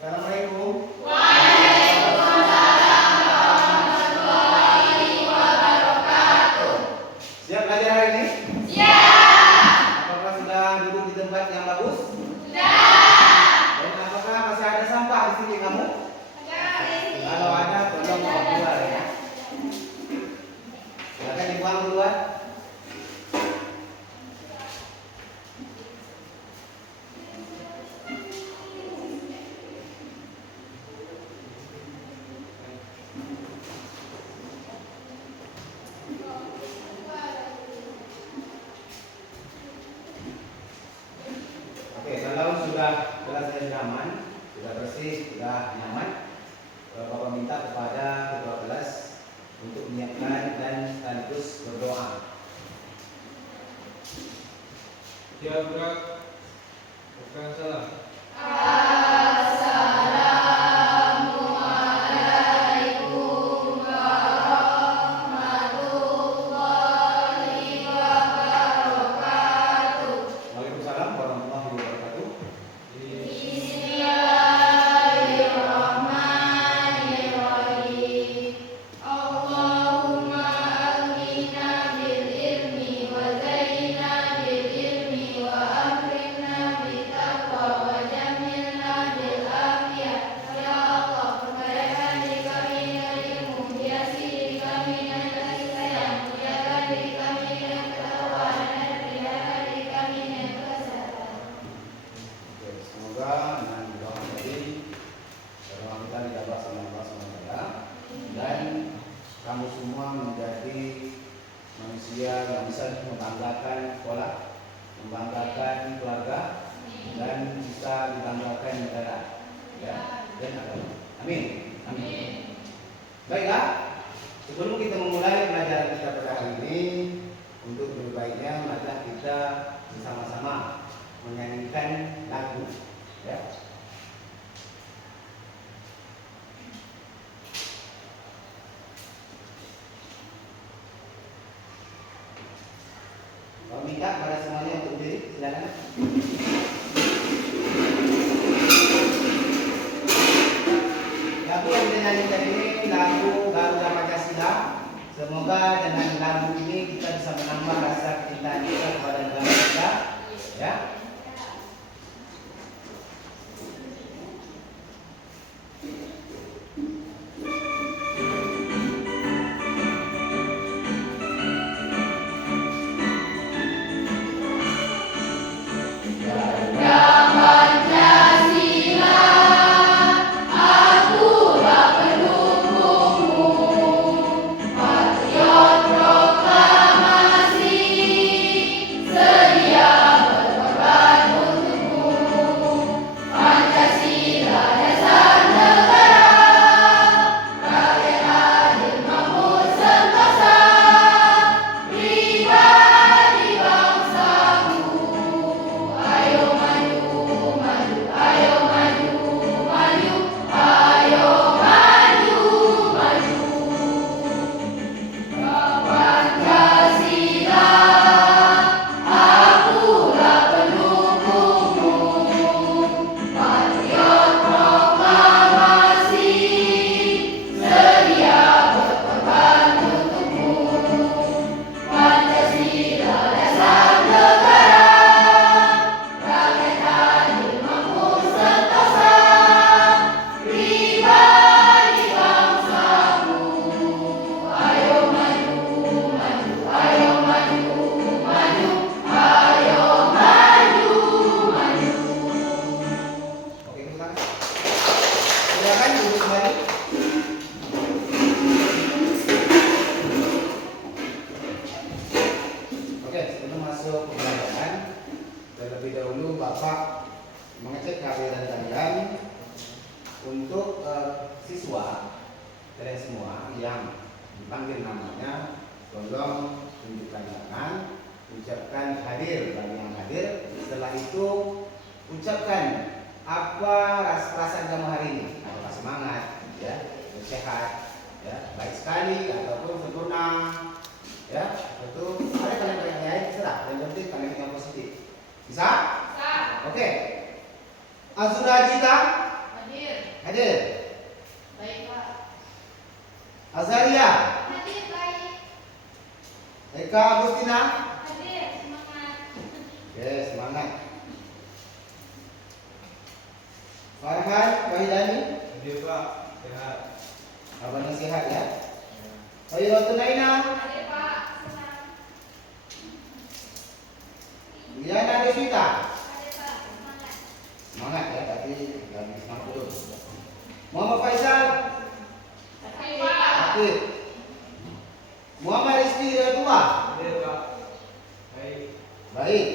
Assalamualaikum. Waalaikumsalam warahmatullahi wabarakatuh. Siap belajar hari ini? Siap. Apakah sudah duduk di tempat yang bagus? Sudah. Dan apakah masih ada sampah di sini kamu? Kalau ada, tolong bawa keluar ya. Silakan dibuang keluar. Oke, kalau sudah kelasnya sudah aman, sudah bersih, sudah nyaman, Bapak minta kepada ketua kelas untuk menyiapkan dan sekaligus berdoa. Ya, berat. Bukan salah. Assalamualaikum warahmatullahi wabarakatuh. Waalaikumsalam warahmatullahi wabarakatuh. Bismillahirrahmanirrahim. Allahumma aghnina bil ilmi wa zayyina bil ilmi wa akrimna bit taqwa wa jamilna bil afiyah. Ya Allah, perkayakan diri kami dengan ilmu, hiasi diri kami dengan kasih sayang, muliakan diri kami dengan ketakwaan, dan pindahkan diri kami dengan kesehatan. Oke, semoga dengan doa tadi doa kita dijabah sama Allah SWT dan kamu semua menjadi manusia yang bisa membanggakan sekolah, membanggakan keluarga, dan bisa membanggakan negara, ya, dan agama. Amin. Amin. Baiklah, sebelum kita memulai pelajaran kita pada hari ini, untuk lebih baiknya marilah kita bersama-sama menyanyikan lagu, ya. Kalau minta pada semuanya untuk berdiri, silakan. Lagu yang kita nyanyikan ini lagu Garuda Pancasila. Semoga dengan lagu ini kita bisa menambah rasa kecintaan kita kepada negara kita, ya. Pancasila, akulah pendukungmu, patriot proklamasi, sedia berkorban untukmu. Pancasila dasar negara, rakyat adil makmur sentosa, pribadi bangsaku. Ayo maju, maju, ayo maju, maju, ayo maju, maju. Pancasila, akulah pendukungmu, patriot proklamasi, sedia berkorban untukmu. Pancasila dasar negara, rakyat adil makmur sentosa, pribadi bangsaku. Ayo maju, maju, ayo maju, maju, ayo maju, maju. Oke, silakan. Silakan duduk kembali. Oke, sebelum masuk ke pelajaran, terlebih dahulu Bapak mengecek kehadiran kalian untuk siswa kalian semua yang dipanggil namanya, tolong tunjukkan tangan, ucapkan hadir bagi yang hadir. Setelah itu ucapkan apa perasaan kamu hari ini, apakah semangat, ya, sehat, ya, baik sekali ataupun sempurna, ya, itu ada kalimat yang lain terserah, yang penting kalimat yang positif. Bisa? Bisa. Oke. Azura Jita Hadir. Hadir. Baik, Pak. Azaria. Hadir, baik. Eka Agustina. Hadir, semangat. Oke, semangat. Farhan Wahidani. Hadir Pak, sehat. Kabarnya sehat ya. Khairatul Naina. Hadir, Pak. Senang. Liana Deswita. Hadir, Pak. Semangat. Semangat ya, tapi lagi semangat dulu. Muhammad Faisal. Hadir, Pak. Aktif. Muhammad Rizki Ridwanullah. Hadir Pak. Baik. Baik.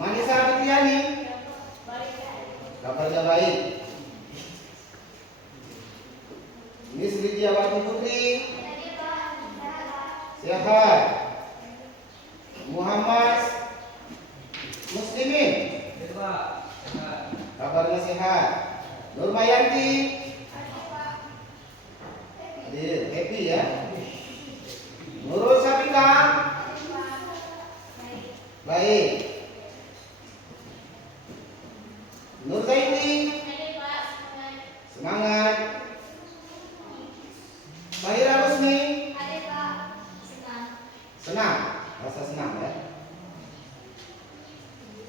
Manisa Fitriani. Baik, Pak. Kabarnya baik. Miss Lidiawati Putri. Hadir, Pak. Sehat, Pak. Sehat. Muhammad Muslimin. Hadir Pak, sehat. Kabarnya sehat. Nurmayanti. Hadir, Pak. Hadir. Happy ya. Nurul Sabika. Hadir, Pak. Baik. Baik. Nur Zaini. Hadir, Pak. Semangat. Semangat. Mahira Rusni. Hadir, Pak. Senang. Senang. Rasa senang ya.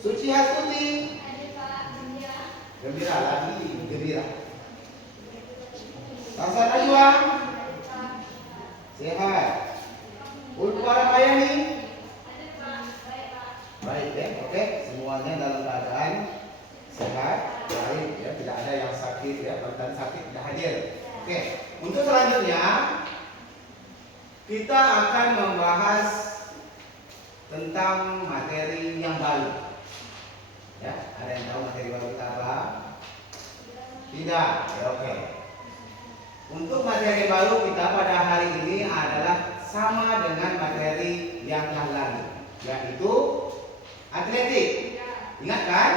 Suci Hastuti. Hadir, Pak. Gembira. Gembira lagi. Gembira. Rasa Najwa. Hadir, Pak. Sehat. Ulfara Mayani. Hadir, Pak. Baik, Pak. Baik ya. Oke. Semuanya dalam keadaan sehat. Baik ya. Tidak ada yang sakit ya. Bahkan sakit tidak hadir. Oke. Untuk selanjutnya kita akan membahas tentang materi yang baru. Ya, ada yang tahu materi baru kita apa? Tidak. Ya, oke. Untuk materi baru kita pada hari ini adalah sama dengan materi yang lalu, yaitu atletik. Ingat kan?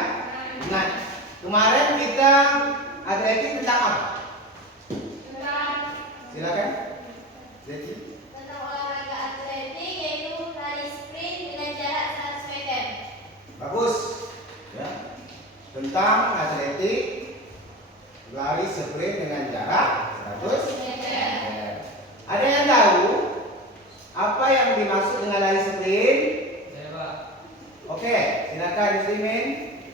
Ingat. Kemarin kita atletik tentang apa? Silakan. Jadi, Tentang olahraga atletik yaitu lari sprint dengan jarak 100 meter. bagus. Ya. Tentang atletik lari sprint dengan jarak 100 meter. Ada yang tahu apa yang dimaksud dengan lari sprint? Saya Pak. Oke, silakan Muslimin.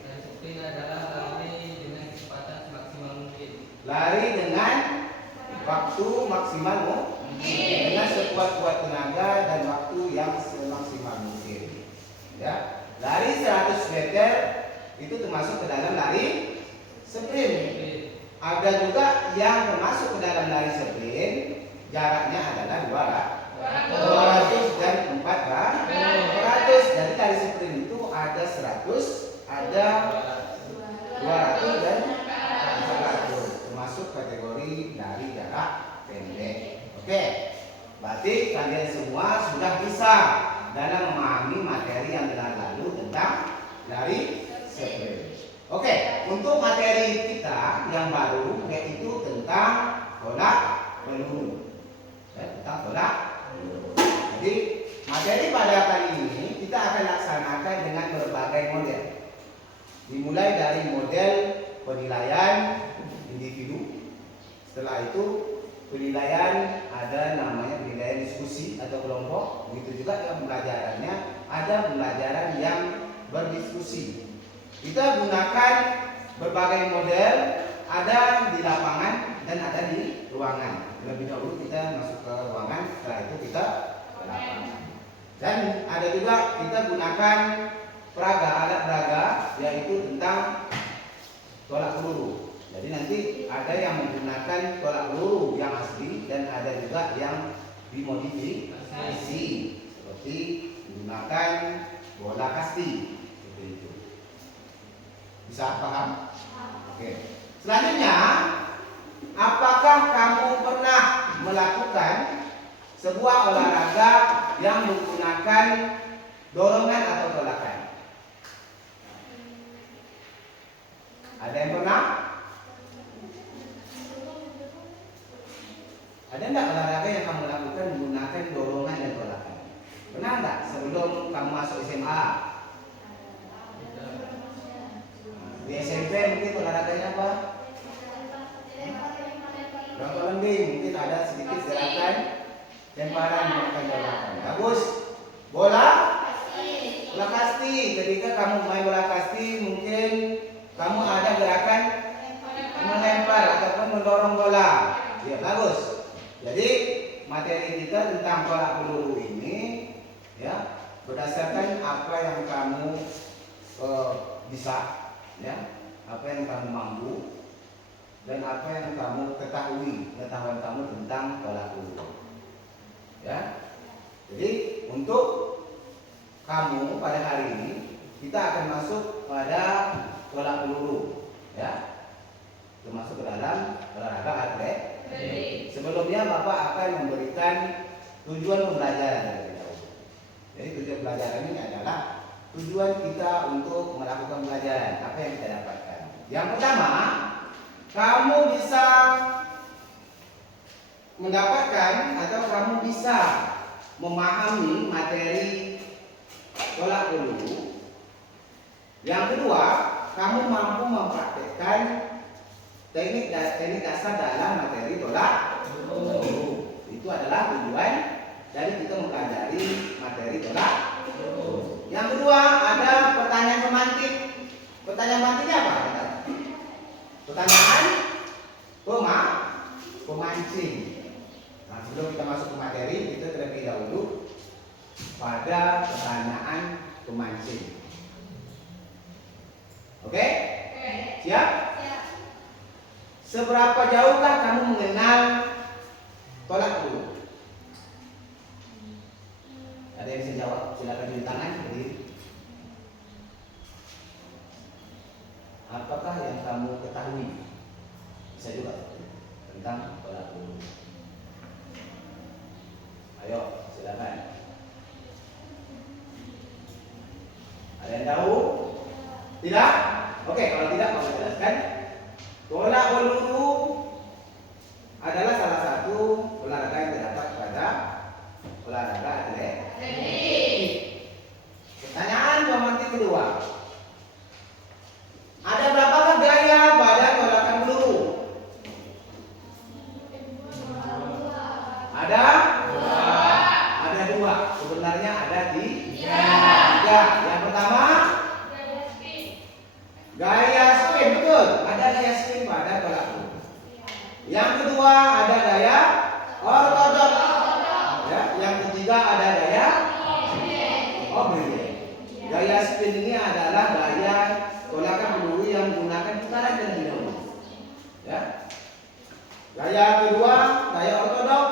Lari sprint adalah lari dengan kecepatan semaksimal mungkin. Lari dengan waktu maksimal dengan sekuat-kuat tenaga dan waktu yang semaksimal mungkin. Ya, lari 100 meter itu termasuk ke dalam lari sprint. Ada juga yang termasuk ke dalam lari sprint, jaraknya adalah 200 dan 400. Jadi lari sprint itu ada 100, ada 200 dan 400. Termasuk kategori lari jarak pendek. Oke. Berarti kalian semua sudah bisa dalam memahami materi yang telah lalu tentang lari sprint. Oke, untuk materi kita yang baru yaitu tentang tolak peluru. Tentang tolak peluru. Jadi materi pada kali ini kita akan laksanakan dengan berbagai model. Dimulai dari model penilaian individu. Setelah itu penilaian ada namanya penilaian diskusi atau kelompok. Begitu juga dalam pembelajarannya ada pembelajaran yang berdiskusi. Kita gunakan berbagai model, ada di lapangan dan ada di ruangan. Lebih dahulu kita masuk ke ruangan, setelah itu kita ke lapangan. Dan ada juga kita gunakan peraga, alat peraga, yaitu tentang tolak peluru. Jadi nanti ada yang menggunakan tolak peluru yang asli dan ada juga yang dimodifikasi, seperti menggunakan bola kasti. Bisa paham? Oke. Selanjutnya, apakah kamu pernah melakukan sebuah olahraga yang menggunakan dorongan atau tolakan? Ada yang pernah? Ada enggak olahraga yang kamu lakukan menggunakan dorongan dan tolakan? Pernah enggak sebelum kamu masuk SMA? Di SMP mungkin olahraganya apa? dribbling, mungkin ada sedikit gerakan lemparan menggunakan tolakan. Bagus. Bola kasti. Ketika kamu main bola kasti, mungkin kamu ada gerakan melempar ataupun mendorong bola. Ya, bagus. Jadi materi kita tentang tolak peluru ini ya berdasarkan apa yang kamu bisa, ya, apa yang kamu mampu dan apa yang kamu ketahui, pengetahuan kamu tentang tolak peluru. Ya. Jadi untuk kamu pada hari ini kita akan masuk pada tolak peluru, ya, termasuk ke dalam olahraga atlet. Sebelumnya Bapak akan memberikan tujuan pembelajaran terlebih dahulu. Jadi tujuan pelajaran ini adalah tujuan kita untuk melakukan pelajaran, apa yang kita dapatkan. Yang pertama, kamu bisa mendapatkan atau kamu bisa memahami materi tolak peluru. Yang kedua, kamu mampu mempraktekkan teknik dasar dalam materi tolak peluru. Itu adalah tujuan dari kita mempelajari materi tolak peluru. Yang kedua, ada pertanyaan pemantik. Pertanyaan pemantiknya apa? Pertanyaan pemancing. Nah, sebelum kita masuk ke materi, kita terlebih dahulu pada pertanyaan pemancing. Oke? Siap? Seberapa jauhkah kamu mengenal tolak peluru? Ada yang bisa jawab? Silakan cuci tangan. Berdiri. Apakah yang kamu ketahui? Bisa juga tentang tolak peluru. Ayo, silakan. Ada yang tahu? Tidak? Oke, kalau tidak, mau jelaskan. Tolak peluru adalah salah satu olahraga yang terdapat pada olahraga atlet. Pertanyaan pemantik kedua. Ada berapakah gaya pada tolakan peluru? Ada? Ada dua. Sebenarnya ada tiga. Yang pertama, gaya spin, betul. Ada gaya spin pada tolak peluru. Yang kedua ada gaya ortodok. Ya, yang ketiga ada gaya oblique. Gaya spin ini adalah gaya tolakan peluru yang menggunakan putaran terlebih dahulu. Ya. Gaya kedua, gaya ortodok.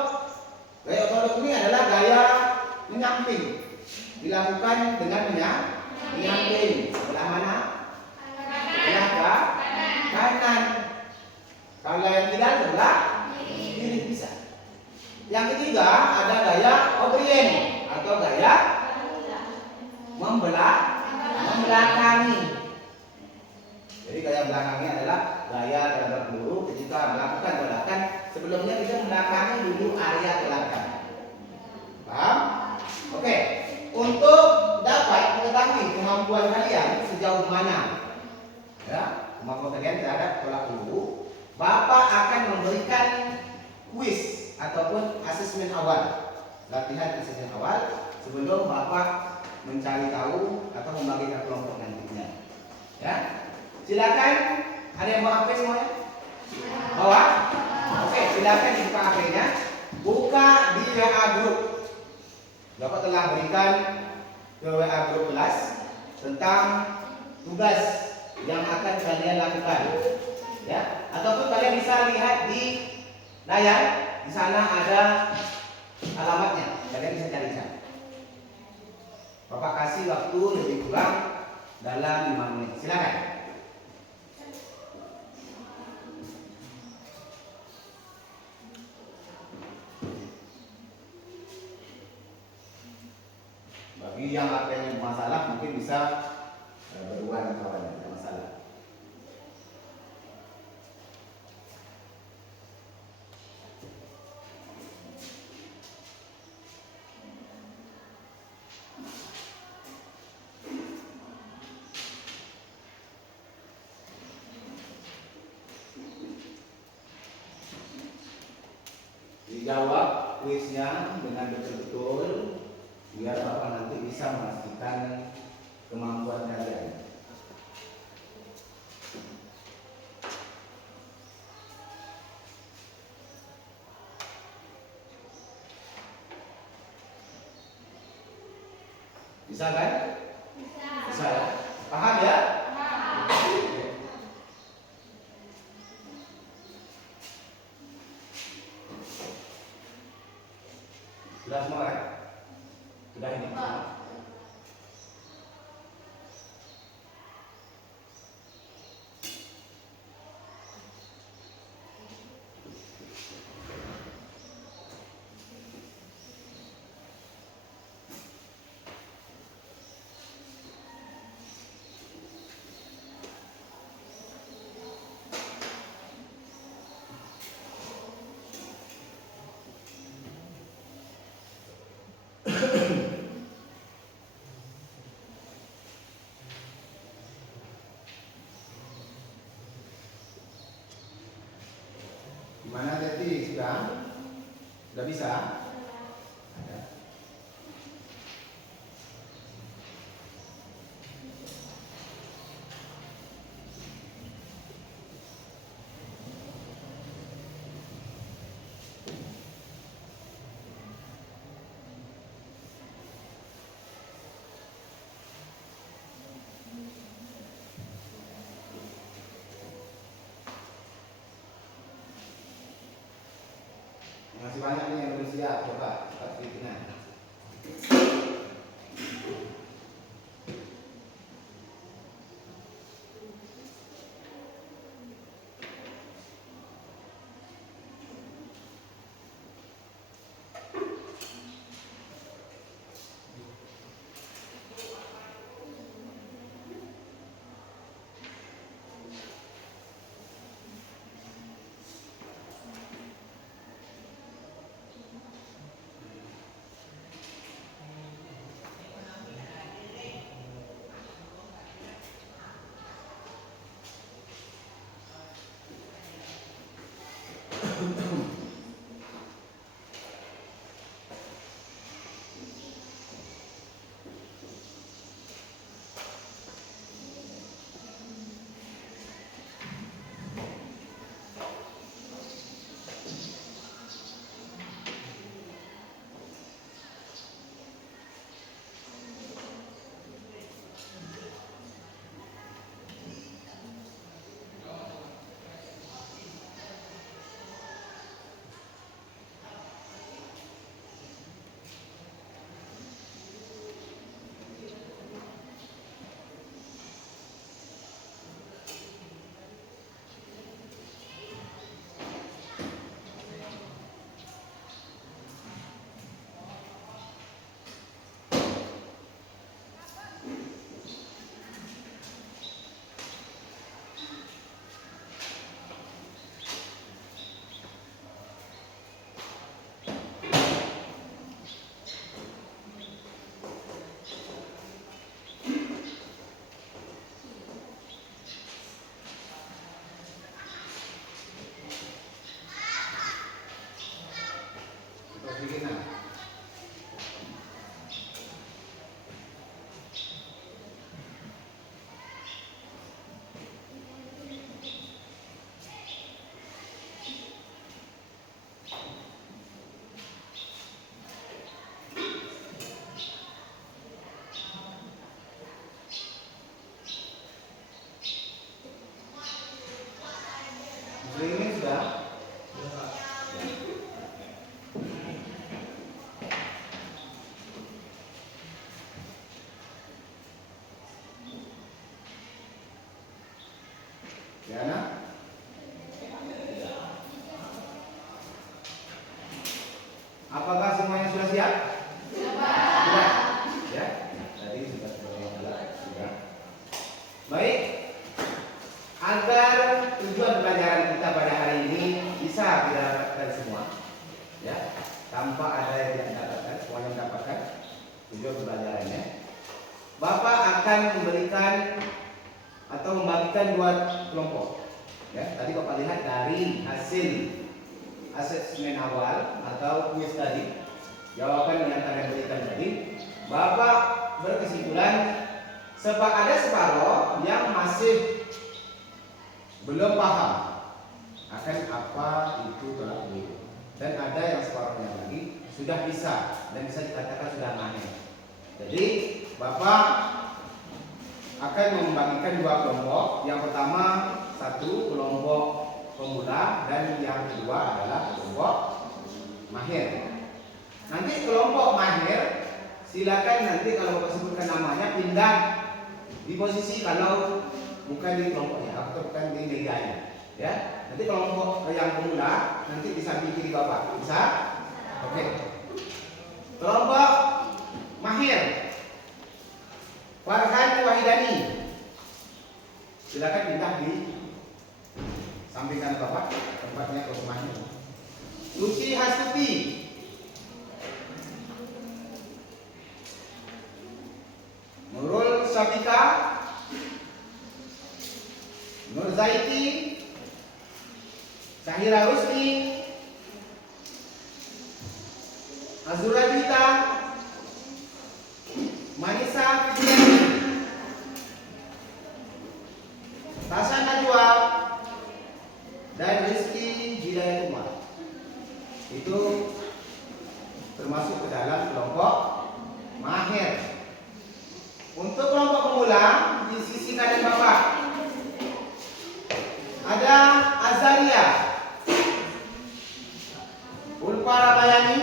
Gaya ortodok ini adalah gaya menyamping. Dilakukan dengan menyamping. Sebelah mana? Sebelah kanan. Kalau yang tidak sebelah kiri bisa. Yang ketiga ada gaya obrien atau gaya membelakangi. Jadi gaya belakangnya adalah gaya tolak peluru ketika melakukan tolakan. Sebelumnya kita membelakangi dulu area tolakan. Paham? Oke. Untuk dapat mengetahui kemampuan kalian sejauh mana, ya, kemampuan kalian terhadap tolak peluru, Bapak akan memberikan kuis ataupun asesmen awal, latihan asesmen awal sebelum Bapak mencari tahu atau membagikan kelompok nantinya. Ya, silakan. Ada yang bawa HP semuanya? Bawa? Oke, silakan dibuka HP-nya. Buka di WA Group. Bapak telah berikan ke WA Group kelas tentang tugas yang akan kalian lakukan. Ya, ataupun kalian bisa lihat di layar, di sana ada alamatnya, kalian bisa cari sana. Bapak kasih waktu lebih kurang dalam 5 menit. Silakan. Bagi yang ada masalah mungkin bisa berdua dengan kawannya, tidak masalah. dijawab kuisnya dengan betul-betul biar Bapak nanti bisa memastikan kemampuan kalian. Bisa kan? Bisa ya? Paham ya? Oke. Sudah semua kan? Sudah ini? Gimana Teti? Sudah? Sudah bisa? Ada. Masih banyak nih yang belum siap, coba cepat bikinan. Cepat bikinan. Muslimin sudah? Ya, nak? Apakah semuanya sudah siap? Sudah. Ya, tadi sudah sudah. Baik. Agar tujuan pelajaran kita pada hari ini bisa kita dapatkan semua, ya, tanpa ada yang tidak dapatkan, semuanya mendapatkan tujuan pelajarannya. Bapak akan memberikan atau membagikan dua kelompok. Ya, tadi Bapak lihat dari hasil asesmen awal atau kuis tadi, jawaban yang kalian berikan tadi, Bapak berkesimpulan ada separuh yang masih belum paham akan apa itu tolak peluru, dan ada yang separuhnya lagi sudah bisa dan bisa dikatakan sudah mahir. Jadi Bapak akan membagikan dua kelompok. Yang pertama satu kelompok pemula dan yang kedua adalah kelompok mahir. Nanti kelompok mahir silakan nanti kalau Bapak sebutkan namanya pindah di posisi kalau bukan di kelompoknya atau bukan di medianya. Ya, nanti kelompok yang pemula nanti di samping kiri Bapak. Bisa? Oke. Kelompok mahir. Farhan Wahidani. Silakan pindah di samping kanan Bapak, tempatnya kelompok mahir. Suci Hastuti. Nurul Syafika, Nur Zaiti, Sahira Rusli, Azura Dita, Manisa Fitriani, Tasha Najwa, dan Rizky Hidayatullah. Itu termasuk ke dalam kelompok mahir. Untuk kelompok pemula di sisi kanan Bapak ada Azalia, Ulfa Rabayani,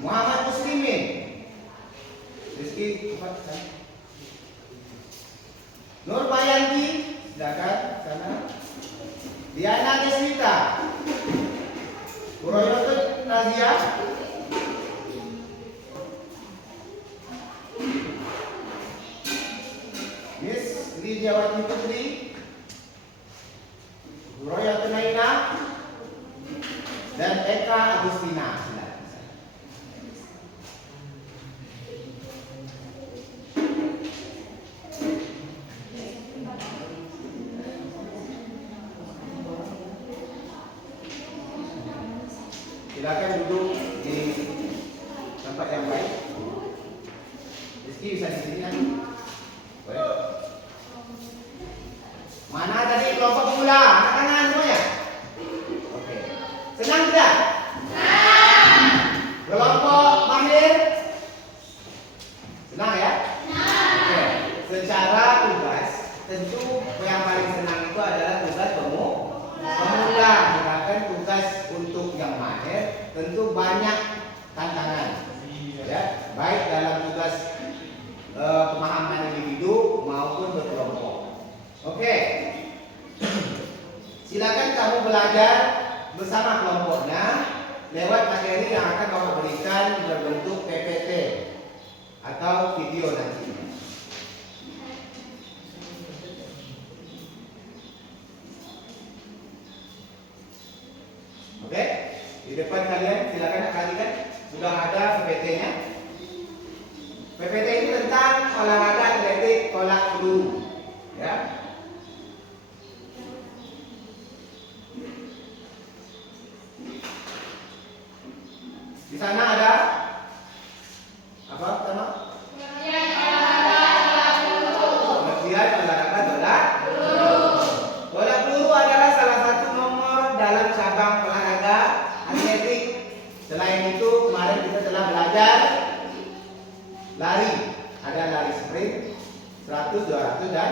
Muhammad Muslimin, Rizky Nur Bayanti, silakan sana. Diana Deswita, Uroyotun Nazia, Miss Lidiawati Putri, Royatun Naina, dan Eka Agustina. Silakan duduk di tempat yang baik. Rizky bisa di sini kan? Boleh. Mana tadi kelompok pemula? Anak-anak semuanya? Oke. Senang tidak? Senang. Kelompok mahir? Senang ya? Senang. Oke. Secara tugas, tentu yang paling senang itu adalah tugas pemula. Sedangkan tugas untuk yang mahir tentu banyak tantangan. Ya, baik dalam tugas pemahaman individu maupun berkelompok. Oke. Silakan kamu belajar bersama kelompoknya lewat materi yang akan kamu berikan berbentuk PPT atau video nanti. Oke, di depan kalian silakan perhatikan sudah ada PPT-nya. PPT ini tentang olahraga atletik tolak peluru, ya. Di sana ada apa pertama? Pengertian olahraga tolak peluru. Tolak peluru adalah salah satu nomor dalam cabang olahraga atletik. Selain itu, kemarin kita telah belajar lari. Ada lari sprint 100, 200 dan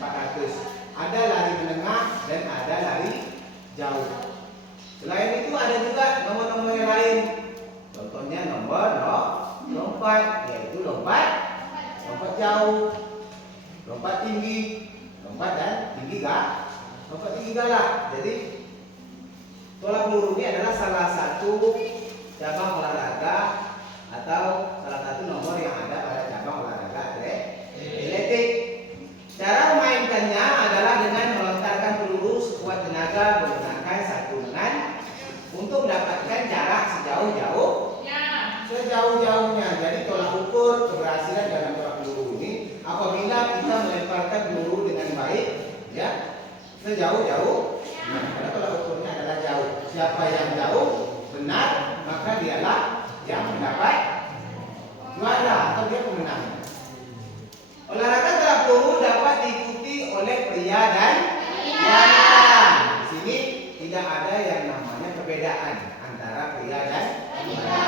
400. Ada lari menengah dan ada lari jauh. Selain itu ada juga nomor-nomor yang lain. Contohnya nomor lompat, yaitu lompat jauh, lompat tinggi, lompat dan tinggi lompat tinggi galak. Jadi tolak peluru ini adalah salah satu cabang olahraga atau salah satu nomor yang ada pada cabang olahraga atletik. Cara memainkannya adalah dengan melontarkan peluru sekuat tenaga menggunakan satu lengan untuk mendapatkan jarak sejauh-jauhnya. Jadi tolak ukur keberhasilan dalam tolak peluru ini apabila kita melemparkan peluru dengan baik, ya, sejauh-jauhnya. siapa yang jauh benar, maka dialah yang mendapat juara atau dia pemenang. Olahraga tolak peluru dapat diikuti oleh pria dan wanita. Di sini tidak ada yang namanya perbedaan antara pria dan wanita.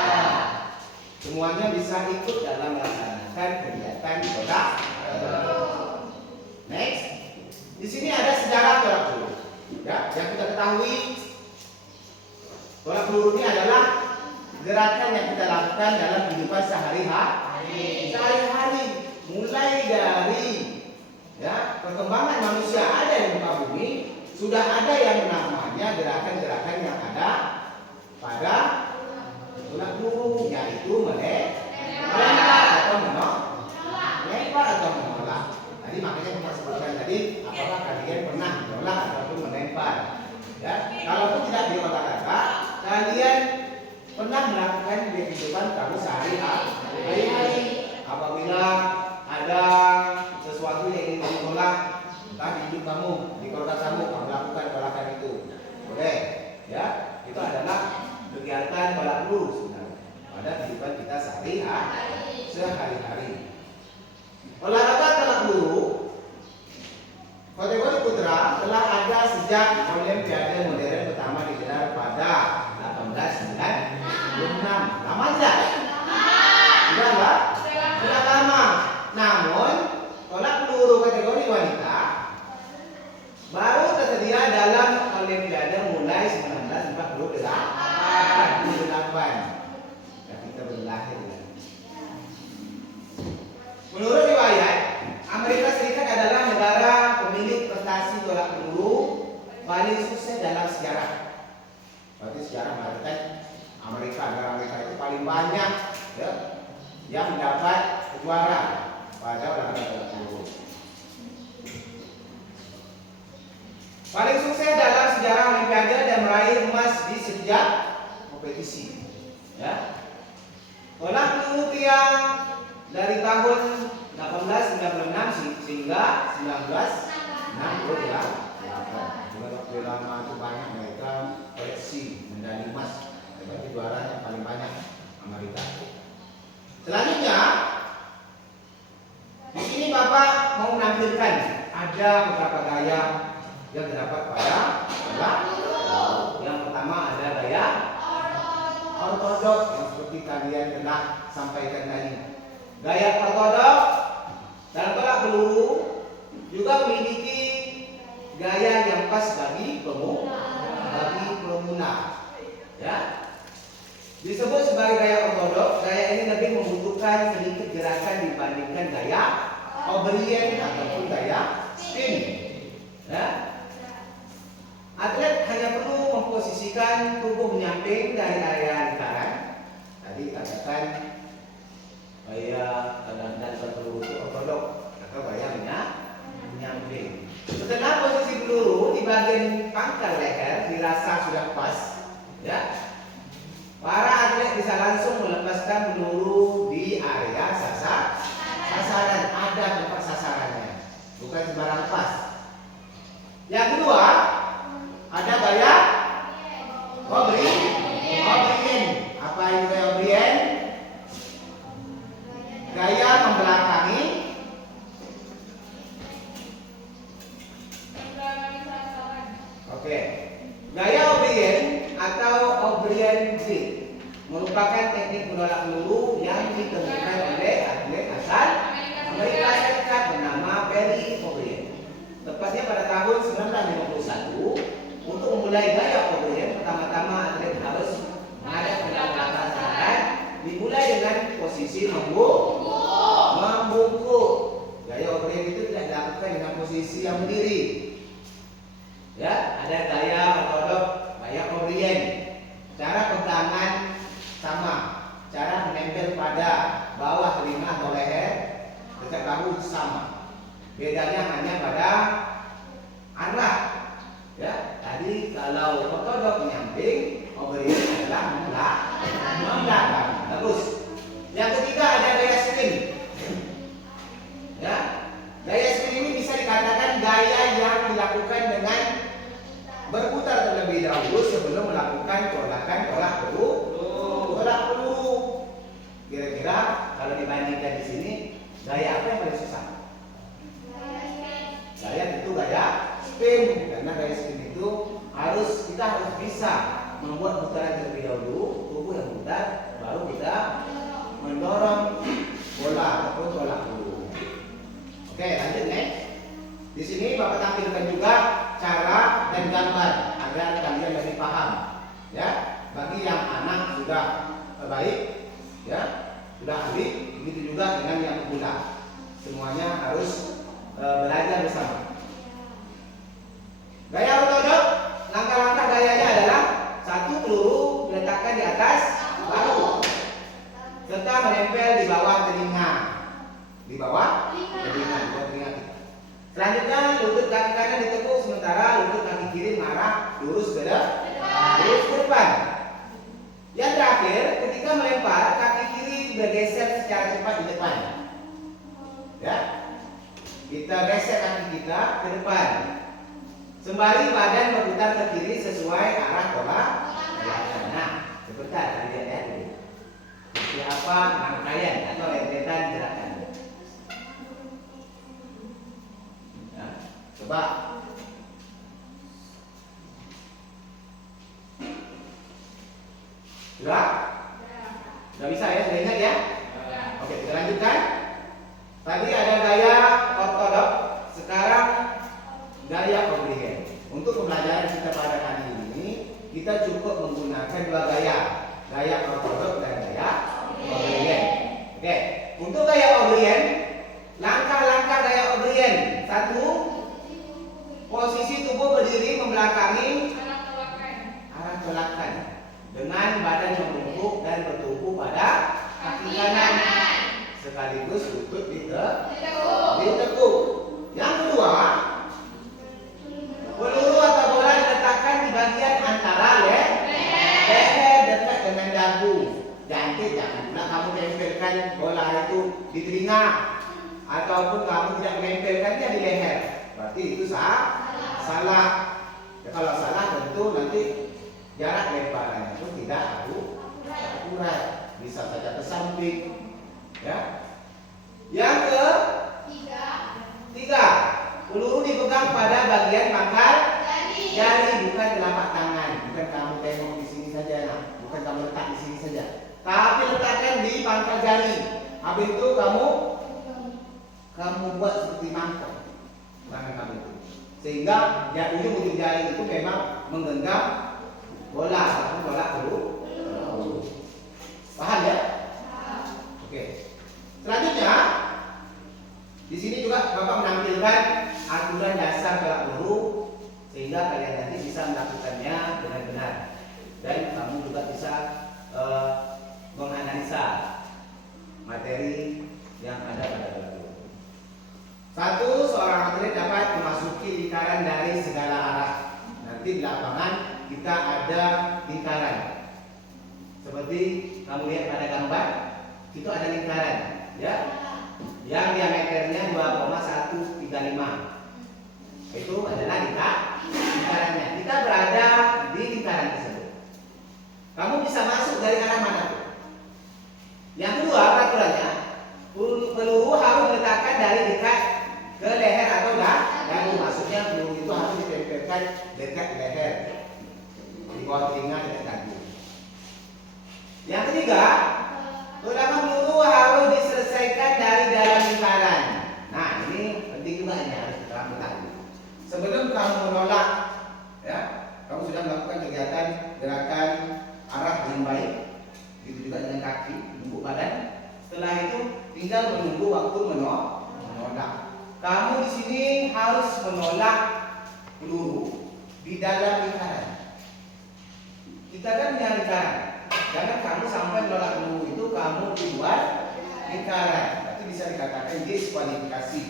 Semuanya bisa ikut dalam melaksanakan kegiatan tolak peluru. Next, di sini ada sejarah tolak peluru. Ya, yang kita ketahui, tolak peluru ini adalah gerakan yang kita lakukan dalam kehidupan sehari-hari, mulai dari ya perkembangan manusia ada di muka bumi, sudah ada yang namanya gerakan-gerakan yang ada pada tolak peluru, yaitu melempar atau menolak. Tadi makanya kita sebutkan tadi, apakah kalian pernah menolak ataupun melempar? Ya, kalaupun tidak di olahraga, kalian pernah melakukan di kehidupan kamu sehari-hari. Apabila ada sesuatu yang ingin kamu tolak, entah di hidup kamu, di keluarga kamu melakukan tolakan itu, boleh. Ya, itu adalah kegiatan tolak peluru sebenarnya pada kehidupan kita sehari-hari. Olahraga tolak peluru kategori putra telah ada sejak Olimpiade modern pertama digelar pada 1896. Lama tidak? Sudah lama. Namun tolak peluru kategori wanita baru tersedia dalam Olimpiade mulai 1948. Dan kita belum lahir. Menurut riwayat, Amerika Serikat adalah negara pemilik prestasi tolak peluru paling sukses dalam sejarah. Berarti sejarah mengatakan negara Amerika itu paling banyak ya, yang mendapat juara pada olahraga tolak peluru. Paling sukses dalam sejarah Olimpiade dan meraih emas di setiap kompetisi. Ya. Tolak peluru pria dari tahun 1896 hingga 1968. Waktu lama itu banyak mereka koleksi medali emas. Berarti juaranya paling banyak Amerika. Selanjutnya, di sini Bapak mau menampilkan ada beberapa gaya yang terdapat pada tolak peluru. Yang pertama ada gaya ortodok yang seperti kalian telah sampaikan tadi. Gaya ortodok dalam tolak peluru juga memiliki gaya yang pas bagi pemula. Ya. Disebut sebagai gaya ortodok, gaya ini lebih membutuhkan sedikit gerakan dibandingkan gaya O'Brien ataupun gaya spin. Ya. Atlet hanya perlu memposisikan tubuh menyamping dari area lingkaran. Tadi katakan gaya dan peluru itu ortodok atau gaya menyamping. Setelah posisi peluru di bagian pangkal leher dirasa sudah pas, ya, para atlet bisa langsung melepaskan peluru di area sasaran. Ada tempat sasarannya, bukan sembarang pas. Yang kedua, ada gaya O'Brien. Apa itu gaya O'Brien? Gaya membelakangi Oke. Gaya O'Brien atau O'Brien grip merupakan teknik menolak peluru yang ditemukan oleh atlet asal Amerika Serikat bernama Perry O'Brien. Tepatnya pada tahun 1951. Untuk memulai gaya O'Brien, pertama-tama atlet harus menghadap ke belakang sasaran, dimulai dengan posisi membungkuk. Gaya O'Brien itu tidak dilakukan dengan posisi yang berdiri. Ya, ada gaya ortodok, gaya O'Brien. Cara pegangan sama, cara menempel pada bawah telinga atau leher, dekat bahu sama. Bedanya hanya pada arah. Ya, tadi kalau ortodok menyamping, O'Brien adalah membelakang. Bagus. Yang ketiga ada gaya spin. Ya, gaya spin ini bisa dikatakan gaya yang dilakukan dengan berputar terlebih dahulu sebelum melakukan tolak peluru. Kira-kira kalau dibandingkan di sini, gaya apa yang paling susah? Gaya tentu gaya spin, karena gaya spin itu kita harus bisa membuat putaran terlebih dahulu, tubuh yang putar, baru kita mendorong bola ataupun tolak peluru. Oke, lanjut next. Di sini Bapak tampilkan juga cara dan gambar agar kalian lebih paham. Ya, bagi yang anak sudah baik, ya, sudah ahli, begitu juga dengan yang pemula. Semuanya harus belajar bersama. Gaya ortodok, langkah-langkah gayanya adalah satu peluru diletakkan di atas bahu, serta menempel di bawah telinga, di bawah telinga kita. Selanjutnya lutut kaki kanan ditekuk sementara lutut kaki kiri mengarah lurus ke depan. Yang terakhir, ketika melempar kaki kiri bergeser secara cepat di depan. Ya, kita geser kaki kita ke depan. Sembari badan berputar ke kiri sesuai arah tolak. Nah, sebentar kalian lihat dulu. Siapa rangkaian atau rentetan gerakan? Ya, coba. Sudah? Sudah bisa ya? Sudah ingat ya? Oke, kita lanjutkan. Tadi ada gaya ortodok, sekarang gaya overhand. Untuk pembelajaran kita pada kali ini, kita cukup menggunakan dua gaya, gaya ortodok dan gaya overhand. Oke, untuk gaya overhand, langkah-langkah gaya overhand. Satu, posisi tubuh berdiri membelakangi arah tolakan dengan badan membungkuk dan bertumpu pada kaki kanan, sekaligus lutut ditekuk. Yang kedua, peluru atau bola diletakkan di bagian antara leher dekat dengan dagu. Jangan pula kamu tempelkan bola itu di telinga ataupun kamu tidak menempelkannya di leher. Berarti itu salah. Ya, kalau salah tentu nanti jarak lemparannya pun tidak akurat, bisa saja ke samping. Ya. Yang ketiga, peluru dipegang pada bagian pangkal jari, bukan telapak tangan. Bukan kamu tengok di sini saja, nah. Bukan kamu letak di sini saja, tapi letakkan di pangkal jari. Habis itu kamu buat seperti mangkok tangan kamu itu, sehingga ujung jari itu memang menggenggam bola ataupun bola peluru. Paham ya? Oke. Selanjutnya, di sini juga Bapak menampilkan aturan dasar tolak peluru sehingga kalian nanti bisa melakukannya dengan benar dan kamu juga bisa menganalisa materi yang ada pada tolak peluru. Satu, seorang atlet dapat memasuki lingkaran dari segala arah. Nanti di lapangan kita ada lingkaran. Seperti kamu lihat pada gambar, itu ada lingkaran, ya. Yang diameternya 2,135. Itu adalah lingkarannya. Kita berada di lingkaran tersebut. Kamu bisa masuk dari arah mana? Yang kedua, peraturannya, peluru harus diletakkan dari dekat ke leher atau dagu. Maksudnya peluru itu harus ditempelkan dekat leher, di bawah telinga dekat dagu. Yang ketiga, ledakan peluru harus diselesaikan dari dalam lingkaran. Nah, ini penting juga, ini harus kita ketahui. Sebelum kamu menolak, ya, kamu sudah melakukan kegiatan gerakan arah dengan baik, begitu juga dengan kaki, menunduk badan. Setelah itu tinggal menunggu waktu menolak. Kamu di sini harus menolak peluru di dalam lingkaran. Kita kan punya lingkaran. Jangan kamu sampai menolak peluru itu kamu di luar lingkaran. Itu bisa dikatakan diskualifikasi.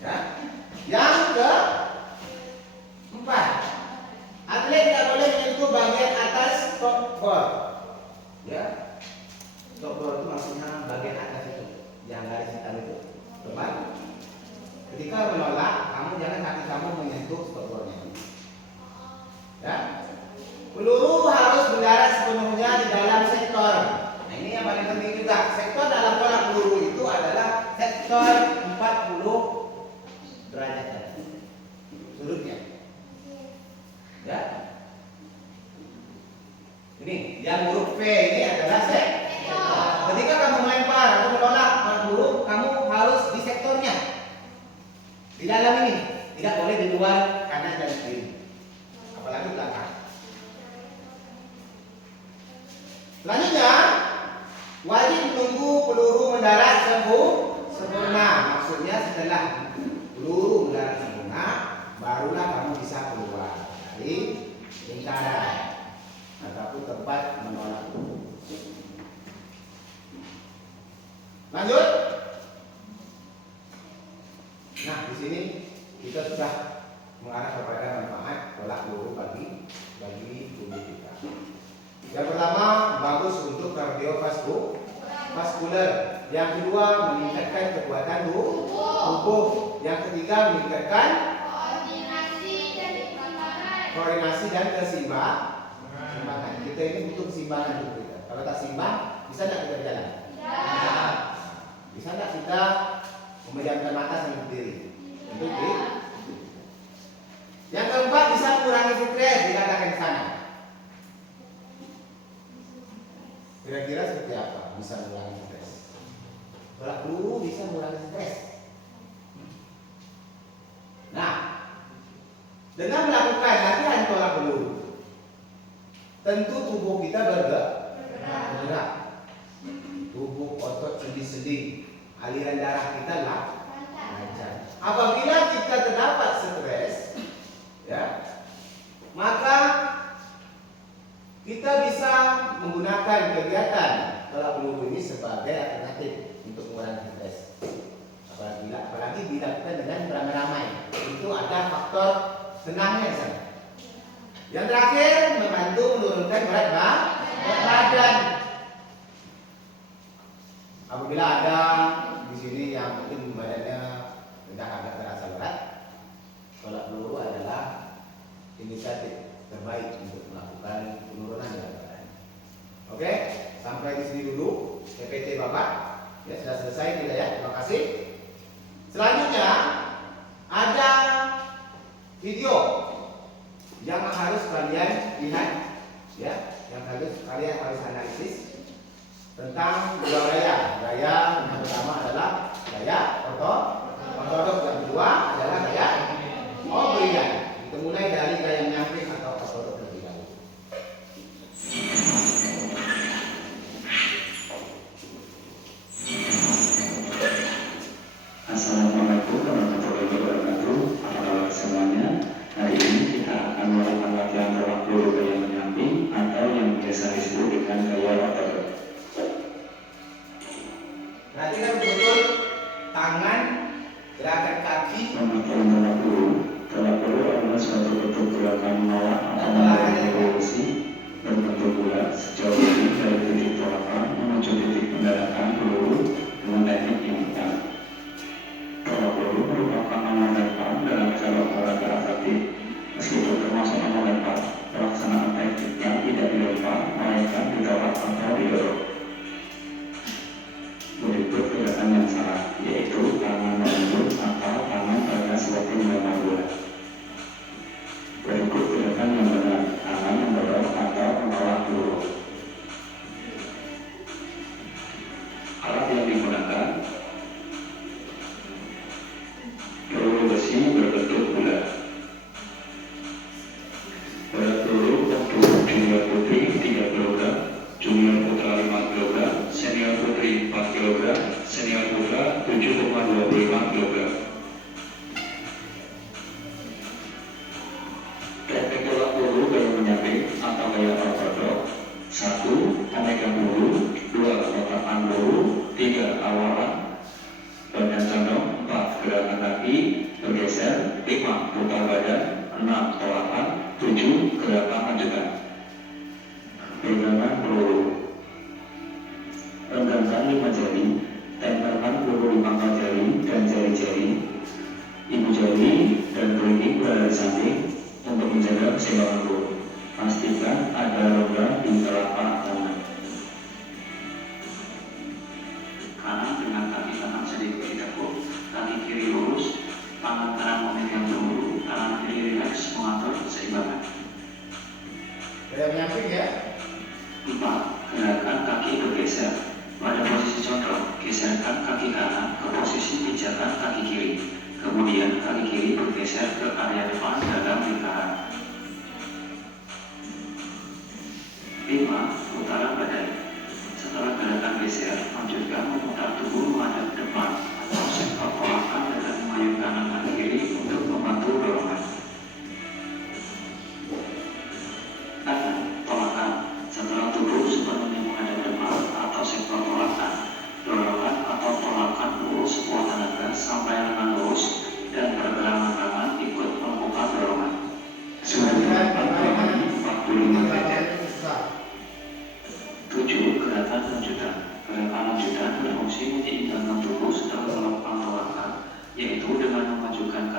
Ya. Yang keempat, atlet tidak boleh menyentuh bagian atas top board. Ya. Top board itu maksudnya bagian atas itu, yang garis hitam itu. Teman, ketika menolak, kamu jangan kaki kamu menyentuh top boardnya. Ya. Di dalam ini, tidak boleh di luar kanan dan kiri. Apalagi belakang. Selanjutnya, wajib menunggu peluru mendarat sempurna. Maksudnya setelah peluru mendarat sempurna, barulah kamu bisa keluar dari lingkaran ataupun tempat menolak. Lanjut. Nah, di sini kita sudah mengarah kepada manfaat tolak peluru bagi tubuh kita. Yang pertama, bagus untuk kardiovaskuler. Yang kedua, meningkatkan kekuatan tubuh. Yang ketiga, meningkatkan koordinasi dan keseimbangan. Kita ini butuh keseimbangan tubuh kita. Kalau tak seimbang, bisa tidak kita berjalan? Bisa tidak kita memejamkan mata sambil berdiri? Untuk yang keempat, bisa mengurangi stres, dikatakan di sana. Kira-kira seperti apa bisa mengurangi stres? Tolak peluru bisa mengurangi stres. Nah, dengan melakukan latihan tolak peluru, tentu tubuh kita bergerak. Tubuh, otot, sendi-sendi, aliran darah kita lancar. Apabila kita terdapat stres, ya, maka kita bisa menggunakan kegiatan tolak peluru ini sebagai alternatif untuk mengurangi stres. Apalagi dilakukan dengan beramai-ramai, itu ada faktor senangnya di sana. Yang terakhir, membantu menurunkan berat badan. Apabila ada di sini yang mungkin badannya sudah agak terasa berat, tolak peluru adalah inisiatif terbaik untuk melakukan penurunan berat badan. Oke, sampai di sini dulu PPT Bapak. Ya, sudah selesai kita ya. Terima kasih. Selanjutnya ada video yang harus kalian lihat, ya, yang kalian harus analisis tentang dua gaya. Gaya yang pertama adalah gaya ortodoks, yang kedua adalah gaya O'Brien. Kita mulai dari gaya menyamping atau ortodoks terlebih dahulu. Assalamualaikum warahmatullahi wabarakatuh. Apa kabar semuanya? Hari ini kita akan melakukan latihan tolak peluru gaya menyamping atau yang biasa disebut dengan gaya ortodoks. Perhatikan betul tangan, gerakan kaki. Pemakaian tolak peluru. Tolak peluru adalah suatu bentuk gerakan menolak atau melawan revolusi berbentuk bulat sejauh ini dari titik tolakan menuju titik pendaratan peluru dengan teknik impact. Tolak peluru merupakan nomor lempar dalam cara olahraga atletik. Meskipun termasuk nomor lempar, pelaksanaan tekniknya tidak dilempar, melainkan ditolak atau didorong. Berikut gerakan yang salah, yaitu tangan melembut atau tangan pada seperti melempar bola. Berikut gerakan yang benar, tangan mendorong atau menolak peluru. Alat yang digunakan peluru besi berbentuk bulat. Berat peluru untuk junior putri 3 kg, junior putra 5 kg, senior putri 4 kg, senior putra 7,25 kg. Teknik tolak peluru gaya menyamping atau gaya ortodoks: 1. Memegang peluru, 2. meletakkan peluru, 3. awalan, badan condong, 4. gerakan kaki bergeser, 5. putar badan, 6. tolakan, 7. gerakan lanjutan. Pegangan peluru. Renggangkan 5 jari, tempelkan peluru di pangkal jari dan jari-jari, ibu jari dan kelingking berada di samping untuk menjaga keseimbangan peluru. Pastikan ada rongga di telapak tangan. Kanan dengan kaki kanan sedikit ditekuk, kaki kiri lurus, tangan kanan memegang peluru, tangan kiri rileks mengatur keseimbangan. Gaya menyamping ya. 4. Gerakan kaki bergeser pada posisi condong,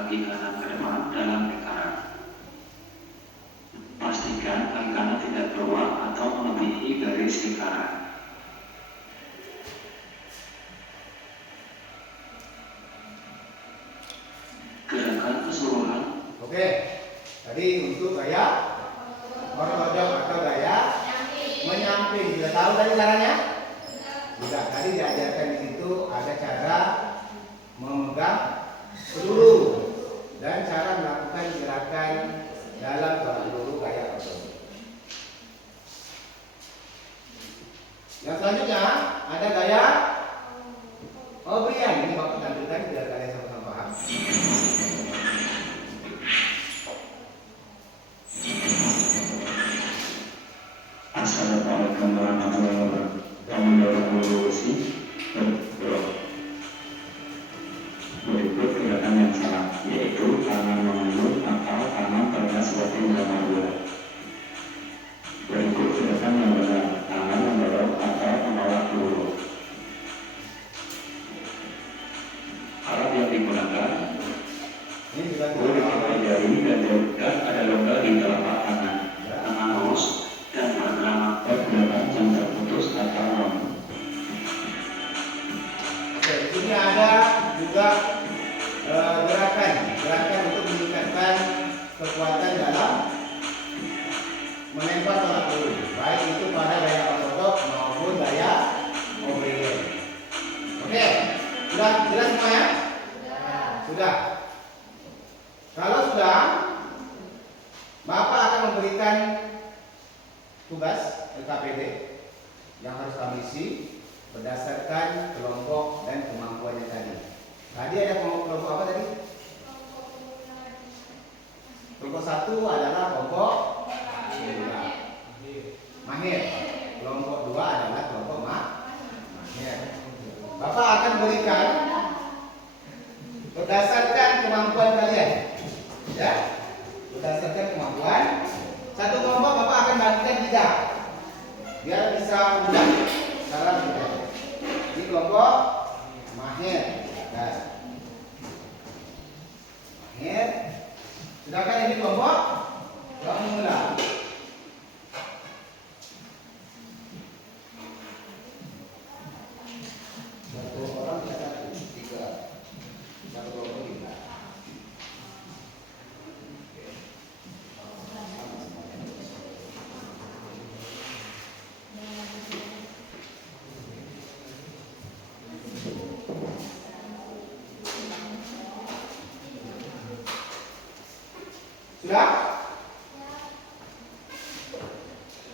kaki kanan ke depan dalam lingkaran. Pastikan kaki kanan tidak keluar atau melebihi garis lingkaran. Gerakan keseluruhan. Oke, tadi untuk gaya ortodok atau gaya menyamping. Sudah tahu tadi caranya? Sudah. Tadi diajarkan di situ ada cara memegang peluru dan cara melakukan gerakan dalam tolak peluru gaya ortodok. Yang selanjutnya ada gaya O'Brien. Ini Bapak tampilkan biar kalian sama-sama paham. Assalamualaikum warahmatullahi wabarakatuh. Mendorong evolusi bergerak. Berikut gerakan yang salah, yaitu tangan mengelur atau tangan terangkat seperti melamar bola. Berikut gerakan yang benar, tangan mendorong atau menolak peluru. Alat yang digunakan Ini juga boleh dipelajari dan dilakukan ada longgar di telapak tangan, tangan lurus dan pergerakan yang terputus atau lemah. Oke, di sini ada juga gerakan untuk meningkatkan kekuatan dalam melempar tolak peluru, baik itu pada gaya ortodok maupun gaya O'Brien. Oke, sudah jelas semuanya? Sudah. Kalau sudah, Bapak akan memberikan tugas LKPD yang harus kami isi berdasarkan kelompok dan kemampuannya tadi. Tadi ada kelompok apa tadi? Kelompok 1 adalah kelompok mahir. Kelompok 2 adalah kelompok mahir. Bapak akan berikan berdasarkan kemampuan kalian. Ya. Berdasarkan kemampuan. Satu kelompok Bapak akan bagikan 3 biar bisa mudah cara kita. Ini kelompok mahir. Nah. Mahir. Sedangkan ini kelompok pemula. Satu orang bisa 3. Satu kelompok 3. Sudah?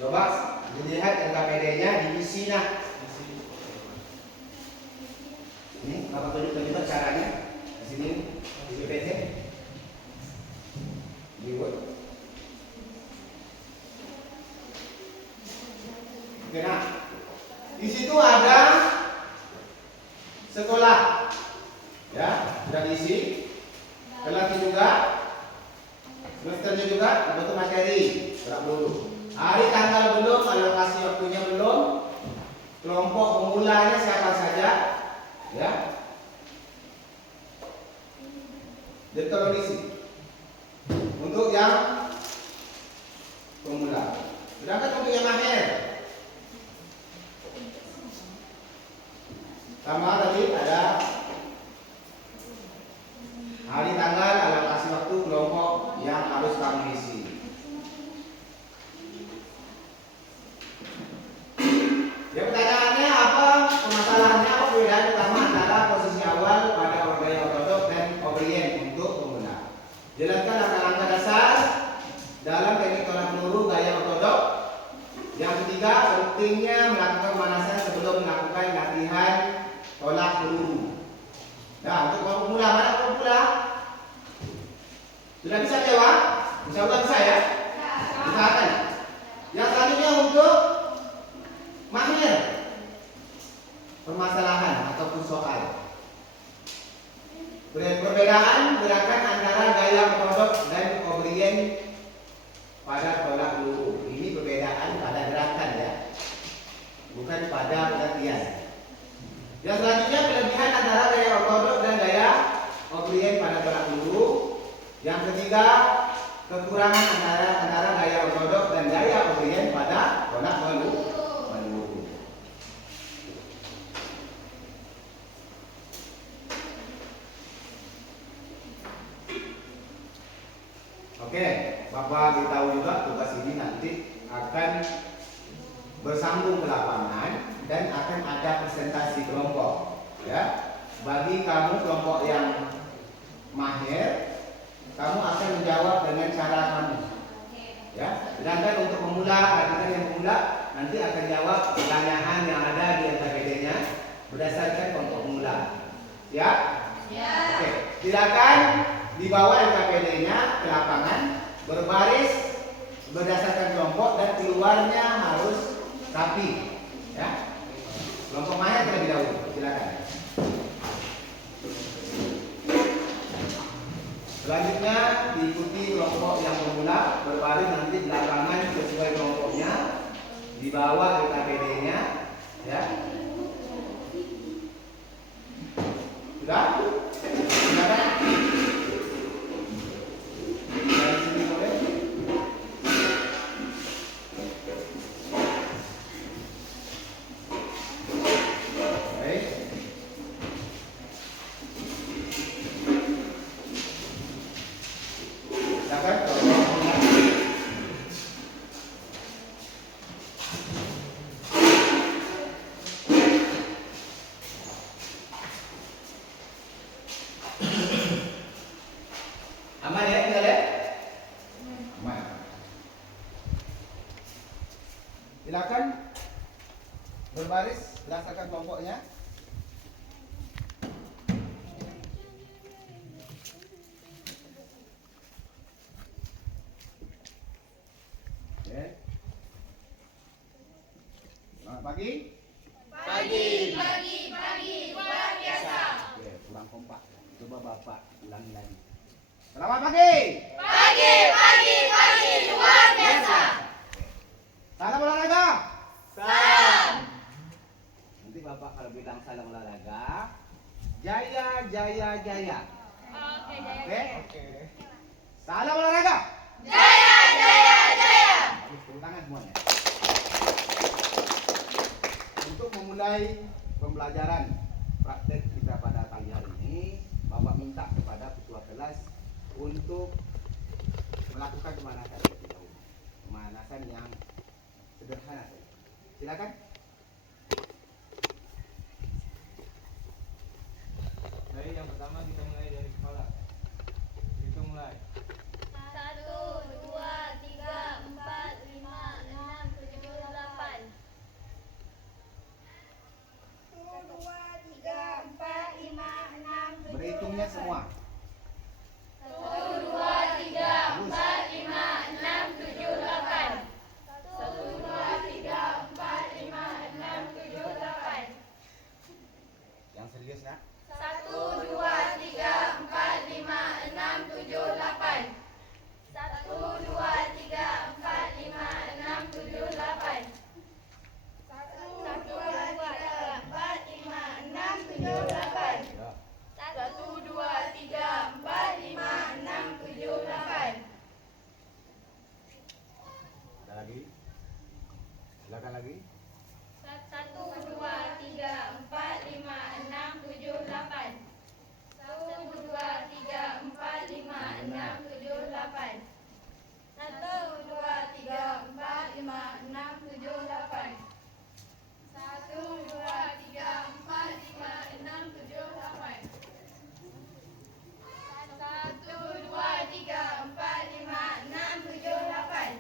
Coba dilihat LKPD-nya diisi nah. Ini Bapak tunjuk caranya. Di sini di PPT. Di Word. Oke, nah. Di situ ada sekolah. Ya, sudah diisi. Kelas juga. Semesternya juga bentuk materi, gerak dulu. Hari tanggal belum, alokasi waktunya belum. Kelompok pemulanya siapa saja, ya. Jadi tolong diisi. Untuk yang pemula. Sedangkan untuk yang mahir, sama tadi ada hari tanggal, alokasi waktu, kelompok yang harus kami isi. Ya, pertanyaannya apa? Permasalahannya apa perbedaan utama antara posisi awal pada gaya ortodok dan O'Brien untuk pemula? Jelaskan langkah-langkah dasar dalam teknik tolak peluru gaya ortodok. Yang ketiga, pentingnya melakukan pemanasan sebelum melakukan latihan tolak peluru. Nah, untuk kelompok pemula, mana kelompok pemula? Sudah bisa jawab? Insya Allah bisa ya? Usahakan. Yang selanjutnya untuk mahir. Permasalahan ataupun soal. Perbedaan gerakan antara gaya ortodok dan O'Brien pada tolak peluru. Ini perbedaan pada gerakan ya, bukan pada pengertian. Yang selanjutnya kelebihan antara gaya ortodok dan gaya O'Brien pada tolak peluru. Yang ketiga, kekurangan antara gaya ortodok dan gaya orient pada konak meluru. Oke, Bapak beritahu juga tugas ini nanti akan bersambung ke lapangan dan akan ada presentasi kelompok. Ya, bagi kamu kelompok yang mahir, kamu akan menjawab dengan cara kamu. Ya, sedangkan untuk pemula, yang pemula nanti akan jawab pertanyaan yang ada di NKPD-nya berdasarkan kelompok pemula. Ya? Ya. Oke, silakan dibawa NKPD-nya ke lapangan, berbaris berdasarkan kelompok dan keluarnya harus rapi. Ya. Kelompok mahir terlebih dahulu. Silakan. Selanjutnya diikuti kelompok yang pemula, berbaris nanti di lapangan sesuai kelompoknya, dibawa NKPD-nya. Ya. Sudah? Silakan. Dari sini boleh. Baik. Silakan kelompok pemula. Aman ya, tinggal ya? Aman. Silakan berbaris berdasarkan kelompoknya. Oke. Selamat pagi. Pagi, luar biasa. Oke, kurang kompak. Coba Bapak ulangi lagi. Selamat pagi. Pagi, luar biasa. Salam olahraga. Salam. Nanti Bapak kalau bilang salam olahraga, jaya, jaya, jaya. Oke, Oke. Salam olahraga. Jaya. Harus tepuk tangan semuanya. Untuk memulai pembelajaran praktek kita pada pagi hari ini, Bapak minta kepada ketua kelas untuk melakukan pemanasan terlebih dahulu. Pemanasan yang sederhana saja. Silakan. Baik, yang pertama kita mulai dari kepala. Hitung mulai. 1, 2, 3, 4, 5, 6, 7, 8. 1, 2, 3, 4, 5, 6, 7, Berhitungnya semua. 1, 2, 3, 4, 5, 6, 7, 8. 1, 2, 3, 4, 5, 6, 7, 8. Yang serius nak. 1, 2, 3, 4, 5, 6, 7, 8. 1, 2, 3, 4, 5, 6, 7, 8. 1, 2, 3, 4, 5, 6, 7, 8. Ya. 1, 2, 3, 4, 5, 6, 7, 8. Ada lagi? Silakan lagi. 1, 2, 3, 4, 5, 6, 7, 8. 1, 2, 3, 4, 5, 6, 7, 8. 1, 2, 3, 4, 5, 6, 7, 8. 1, 2, 3, 4, 5, 6, 7, 8. 1, 2, 3, 4, 5, 6, 7, 8.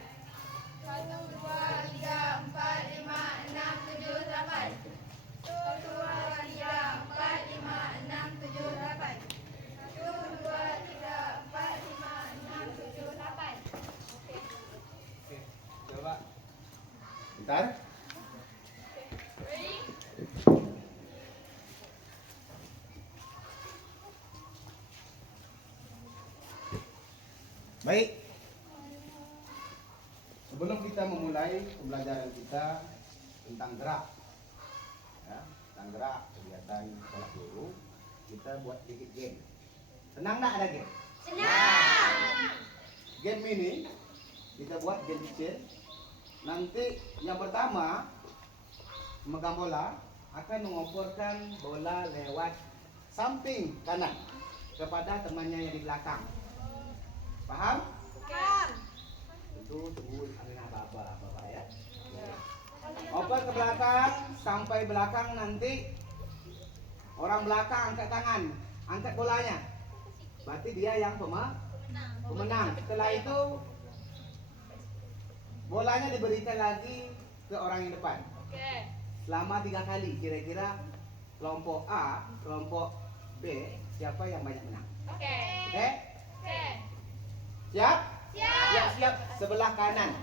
1, 2, 3, 4, 5, 6, 7, 8. 1, 2, 3, 4, 5, 6, 7, 8. 1, 2, 3, 4, 5, 6, 7, 8. Oke, coba. Bentar. Ready? Baik. Sebelum kita memulai pembelajaran kita tentang gerak, ya, tentang gerak kegiatan sekolah guru, kita buat sedikit game. Senang nggak ada game? Senang. game ini kita buat game kecil. Nanti yang pertama memegang bola akan mengomporkan bola lewat samping kanan kepada temannya yang di belakang. Paham? Itu sebut arena apa ya. Oper ke belakang sampai belakang, nanti orang belakang angkat tangan, angkat bolanya. Berarti dia yang pemenang. Setelah itu bolanya diberikan lagi ke orang yang depan. Selama 3 kali. Kira-kira kelompok A, kelompok B, siapa yang banyak menang? Oke? Siap? Siap. Sebelah kanan.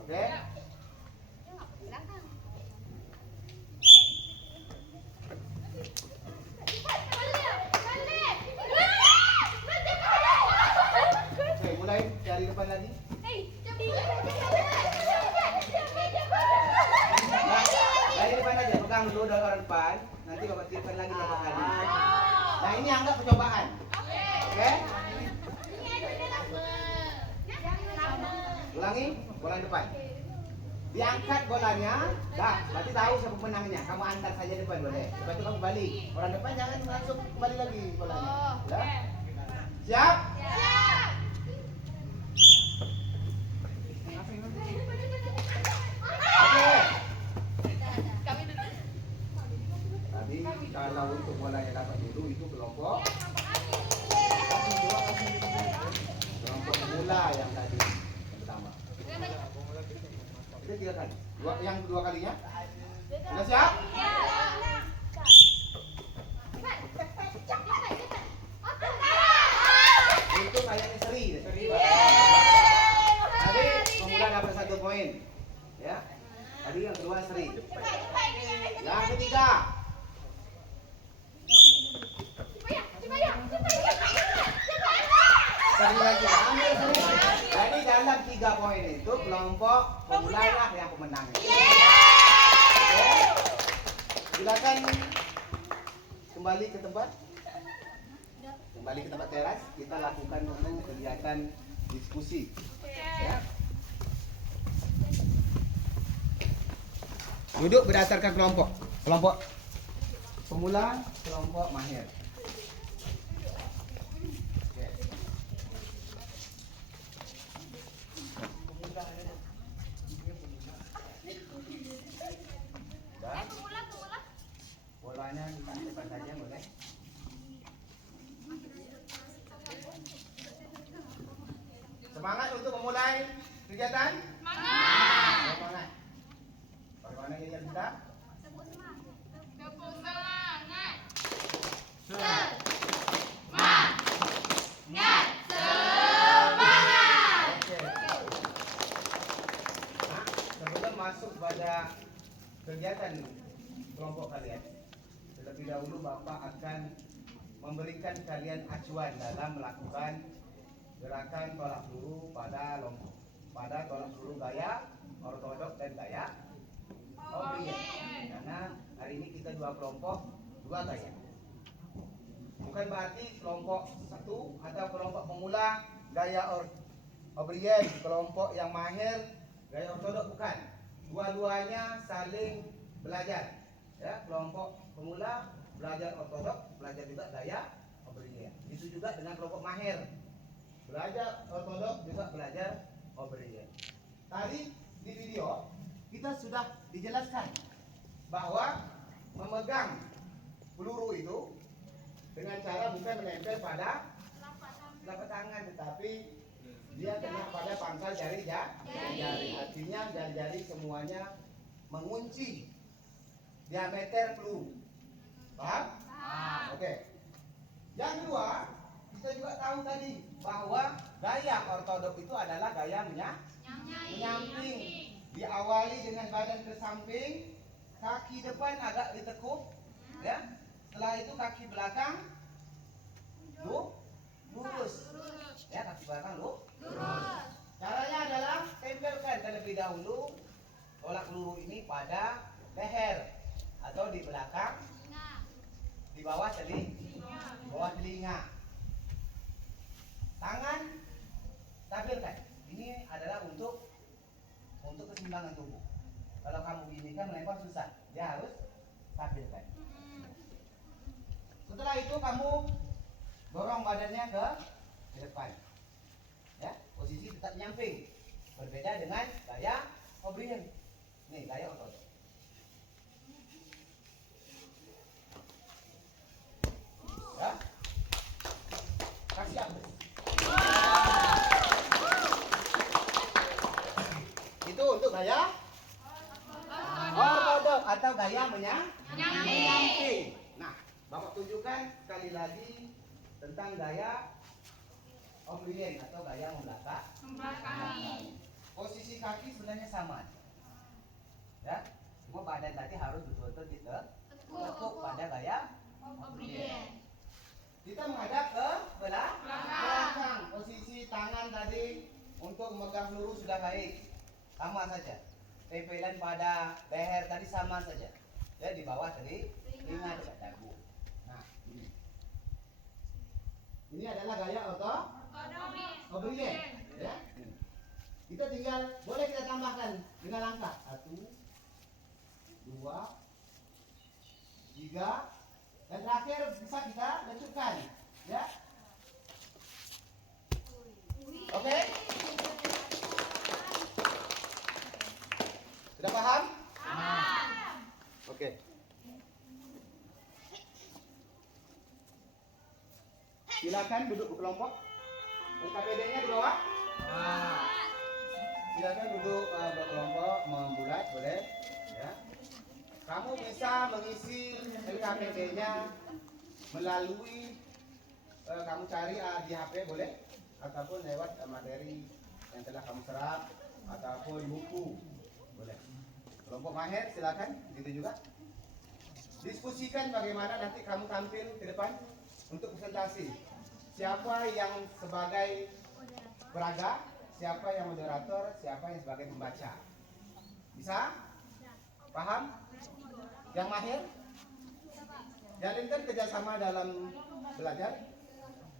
Oke? Oke, mulai dari depan lagi. Dari depan aja, pegang dulu dari orang depan. Nanti bapak tiupkan lagi berapa kali. Nah, ini anggap percobaan. Oke? Ulangi, bola depan. Diangkat bolanya, dah, berarti tahu siapa pemenangnya. Kamu angkat saja depan boleh. Lepas itu kamu balik. Orang depan jangan langsung kembali lagi bolanya. Ya? Siap? Oke. Tadi kalau untuk bola yang dapat dulu itu kelompok pemula yang tadi yang pertama. Itu 3 kali. Yang kedua kalinya? Sudah siap? Itu kayaknya seri. Tadi pemula dapat 1 poin. Ya. Tadi yang kedua seri. Yang ketiga. Seri lagi. Ambil seri. Jadi dalam 3 poin itu kelompok pemula lah yang pemenang. Oke. Silakan kembali ke tempat. Kembali ke tempat teras. Kita lakukan dulu kegiatan diskusi. Ya. Duduk berdasarkan kelompok. Kelompok pemula, kelompok mahir. Bolanya ditampilkan saja boleh. Semangat untuk memulai kegiatan? Semangat. Bagaimana kegiatan kita? Sebelum masuk pada kegiatan kelompok kalian, terlebih dahulu Bapak akan memberikan kalian acuan dalam melakukan gerakan tolak peluru pada tolak peluru gaya ortodok dan gaya O'Brien. Karena hari ini kita 2 kelompok, 2 gaya. Bukan berarti kelompok 1 atau kelompok pemula gaya O'Brien, kelompok yang mahir gaya ortodok, bukan. Dua-duanya saling belajar. Ya, kelompok pemula belajar ortodok, belajar juga gaya O'Brien. Itu juga dengan kelompok mahir. Belajar ortodok juga belajar O'Brien. Tadi di video kita sudah dijelaskan bahwa memegang peluru itu dengan cara bukan menempel pada telapak tangan, tetapi dia kena pada pangkal jari. Artinya jari-jari semuanya mengunci diameter peluru. Paham? Oke. Yang kedua, kita juga tahu tadi bahwa gaya ortodok itu adalah gaya menyamping. Diawali dengan badan ke samping, kaki depan agak ditekuk, ya. Setelah itu kaki belakang lurus. Ya, kaki belakang lurus. Caranya adalah tempelkan terlebih dahulu tolak peluru ini pada leher atau di belakang, di bawah telinga. Tangan stabilkan. Ini adalah untuk keseimbangan tubuh. Kalau kamu gini kan melempar susah, dia harus stabilkan. Setelah itu kamu dorong badannya ke depan, ya, posisi tetap nyamping. Berbeda dengan gaya O'Brien. Nih gaya otot. Ya, kasih aku. Itu untuk gaya ortodok atau gaya menyamping. Nah, Bapak tunjukkan sekali lagi tentang gaya O'Brien atau gaya membelakangi. Posisi kaki sebenarnya sama, ya. Cuma badan tadi harus betul-betul ditekuk pada gaya O'Brien. Kita menghadap ke belakang. Posisi tangan tadi untuk memegang peluru sudah baik, sama saja. Tempelan pada leher tadi sama saja. Ya, di bawah tadi telinga dekat dagu. Nah, ini adalah gaya O'Brien, ya. Kita tinggal boleh kita tambahkan dengan langkah 1, 2, 3, dan terakhir bisa kita lencurkan, ya. Oke? Sudah paham? Oke. Silakan duduk berkelompok. KPD-nya di bawah. Silakan duduk berkelompok membulat, boleh, ya. Kamu bisa mengisi LKPD-nya melalui kamu cari di HP boleh, ataupun lewat materi yang telah kamu serap, ataupun buku boleh. Kelompok mahir silakan, gitu juga. Diskusikan bagaimana nanti kamu tampil ke depan untuk presentasi. Siapa yang sebagai peraga, siapa yang moderator, siapa yang sebagai pembaca. Bisa? Paham? Yang mahir? Jalinkan kerjasama dalam belajar,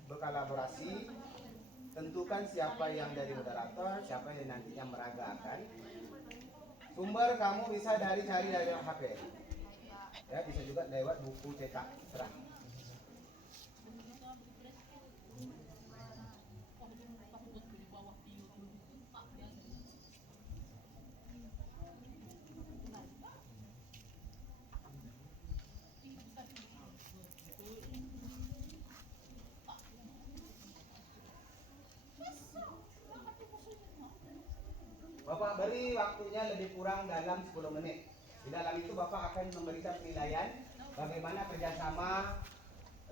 berkolaborasi. Tentukan siapa yang dari moderator, siapa yang nantinya meragakan. Sumber kamu bisa cari dari HP, ya, bisa juga lewat buku cetak, serah. Bapak beri waktunya lebih kurang dalam 10 menit. Di dalam itu Bapak akan memberikan penilaian bagaimana kerjasama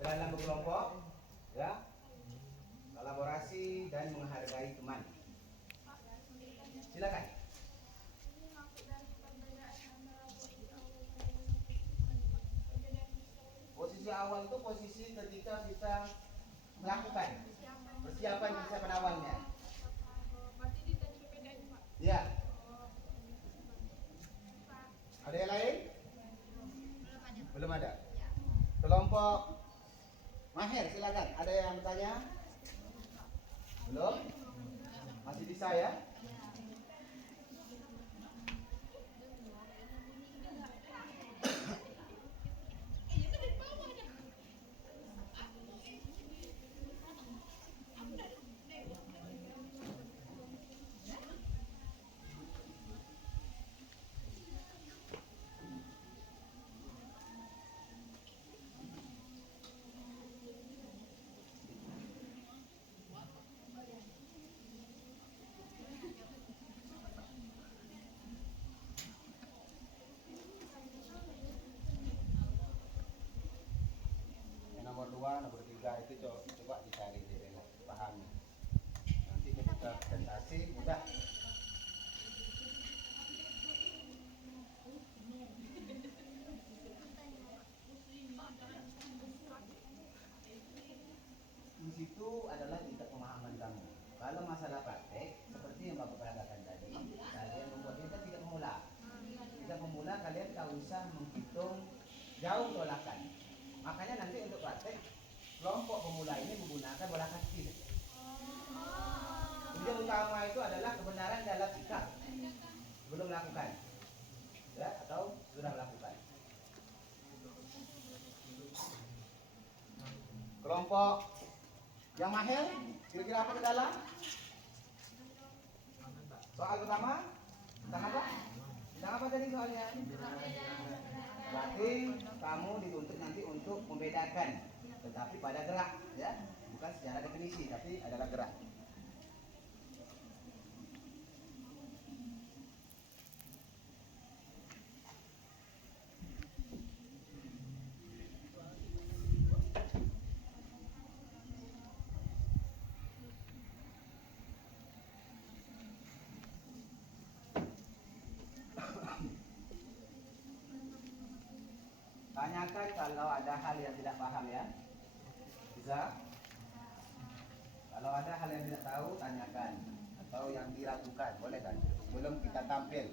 dalam berkelompok, ya, kolaborasi dan menghargai teman. Silakan. Posisi awal itu posisi ketika kita melakukan persiapan awalnya. Ya. Ada yang lain? Belum ada. Kelompok mahir silakan. Ada yang bertanya? Belum? Masih bisa ya? Nomor 2, nomor 3 itu coba dicari deh, pahami. Nanti ketika presentasi mudah. Di situ adalah tingkat pemahaman kamu. Kalau masalah praktek, seperti yang Bapak peragakan tadi, kalian membuatnya kan tidak pemula. Tidak pemula, kalian tak usah menghitung jauh tolakan. Makanya nanti untuk praktek, kelompok pemula ini menggunakan bola kaki saja. Kemudian kelompok yang mahir, kira-kira apa kendala? Soal pertama tentang apa? Tentang apa tadi soalnya? Berarti kamu dituntut nanti untuk membedakan, tetapi pada gerak, ya, bukan secara definisi, tapi adalah gerak. Tanyakan kalau ada hal yang tidak paham, ya. Bisa? Kalau ada hal yang tidak tahu, tanyakan. Atau yang diragukan, boleh kan? Sebelum kita tampil.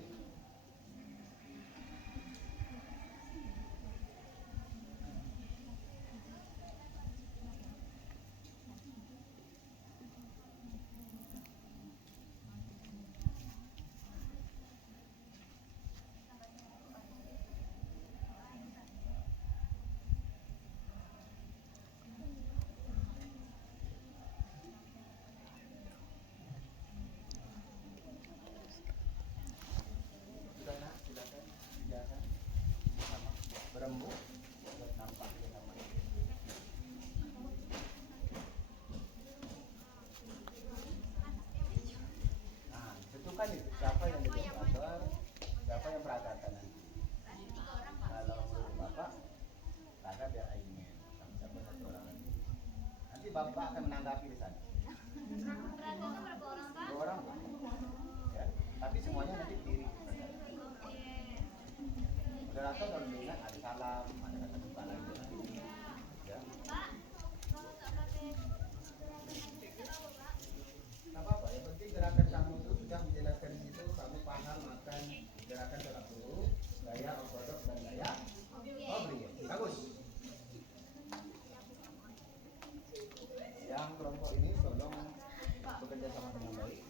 Silakan. Berembuk, nampak dia namanya. Nah, tentukan itu siapa yang jadi operator, siapa yang peragatan nanti. Kalau menurut Bapak, raga biar Aimen, siapa satu orang lagi. Nanti Bapak akan menanggapi di sana. Berapa orang, Pak? 2 orang, Pak. Ya, tapi semuanya nanti berdiri. Moderator kalau ingat ada salam, ada kata buka lagi. Ya. Pak, kalau nggak pakai Nggak apa-apa, yang penting gerakan kamu itu sudah menjelaskan di situ, kamu paham akan gerakan tolak peluru, gaya ortodok dan gaya oblique. Bagus. Yang kelompok ini tolong bekerja sama dengan baik.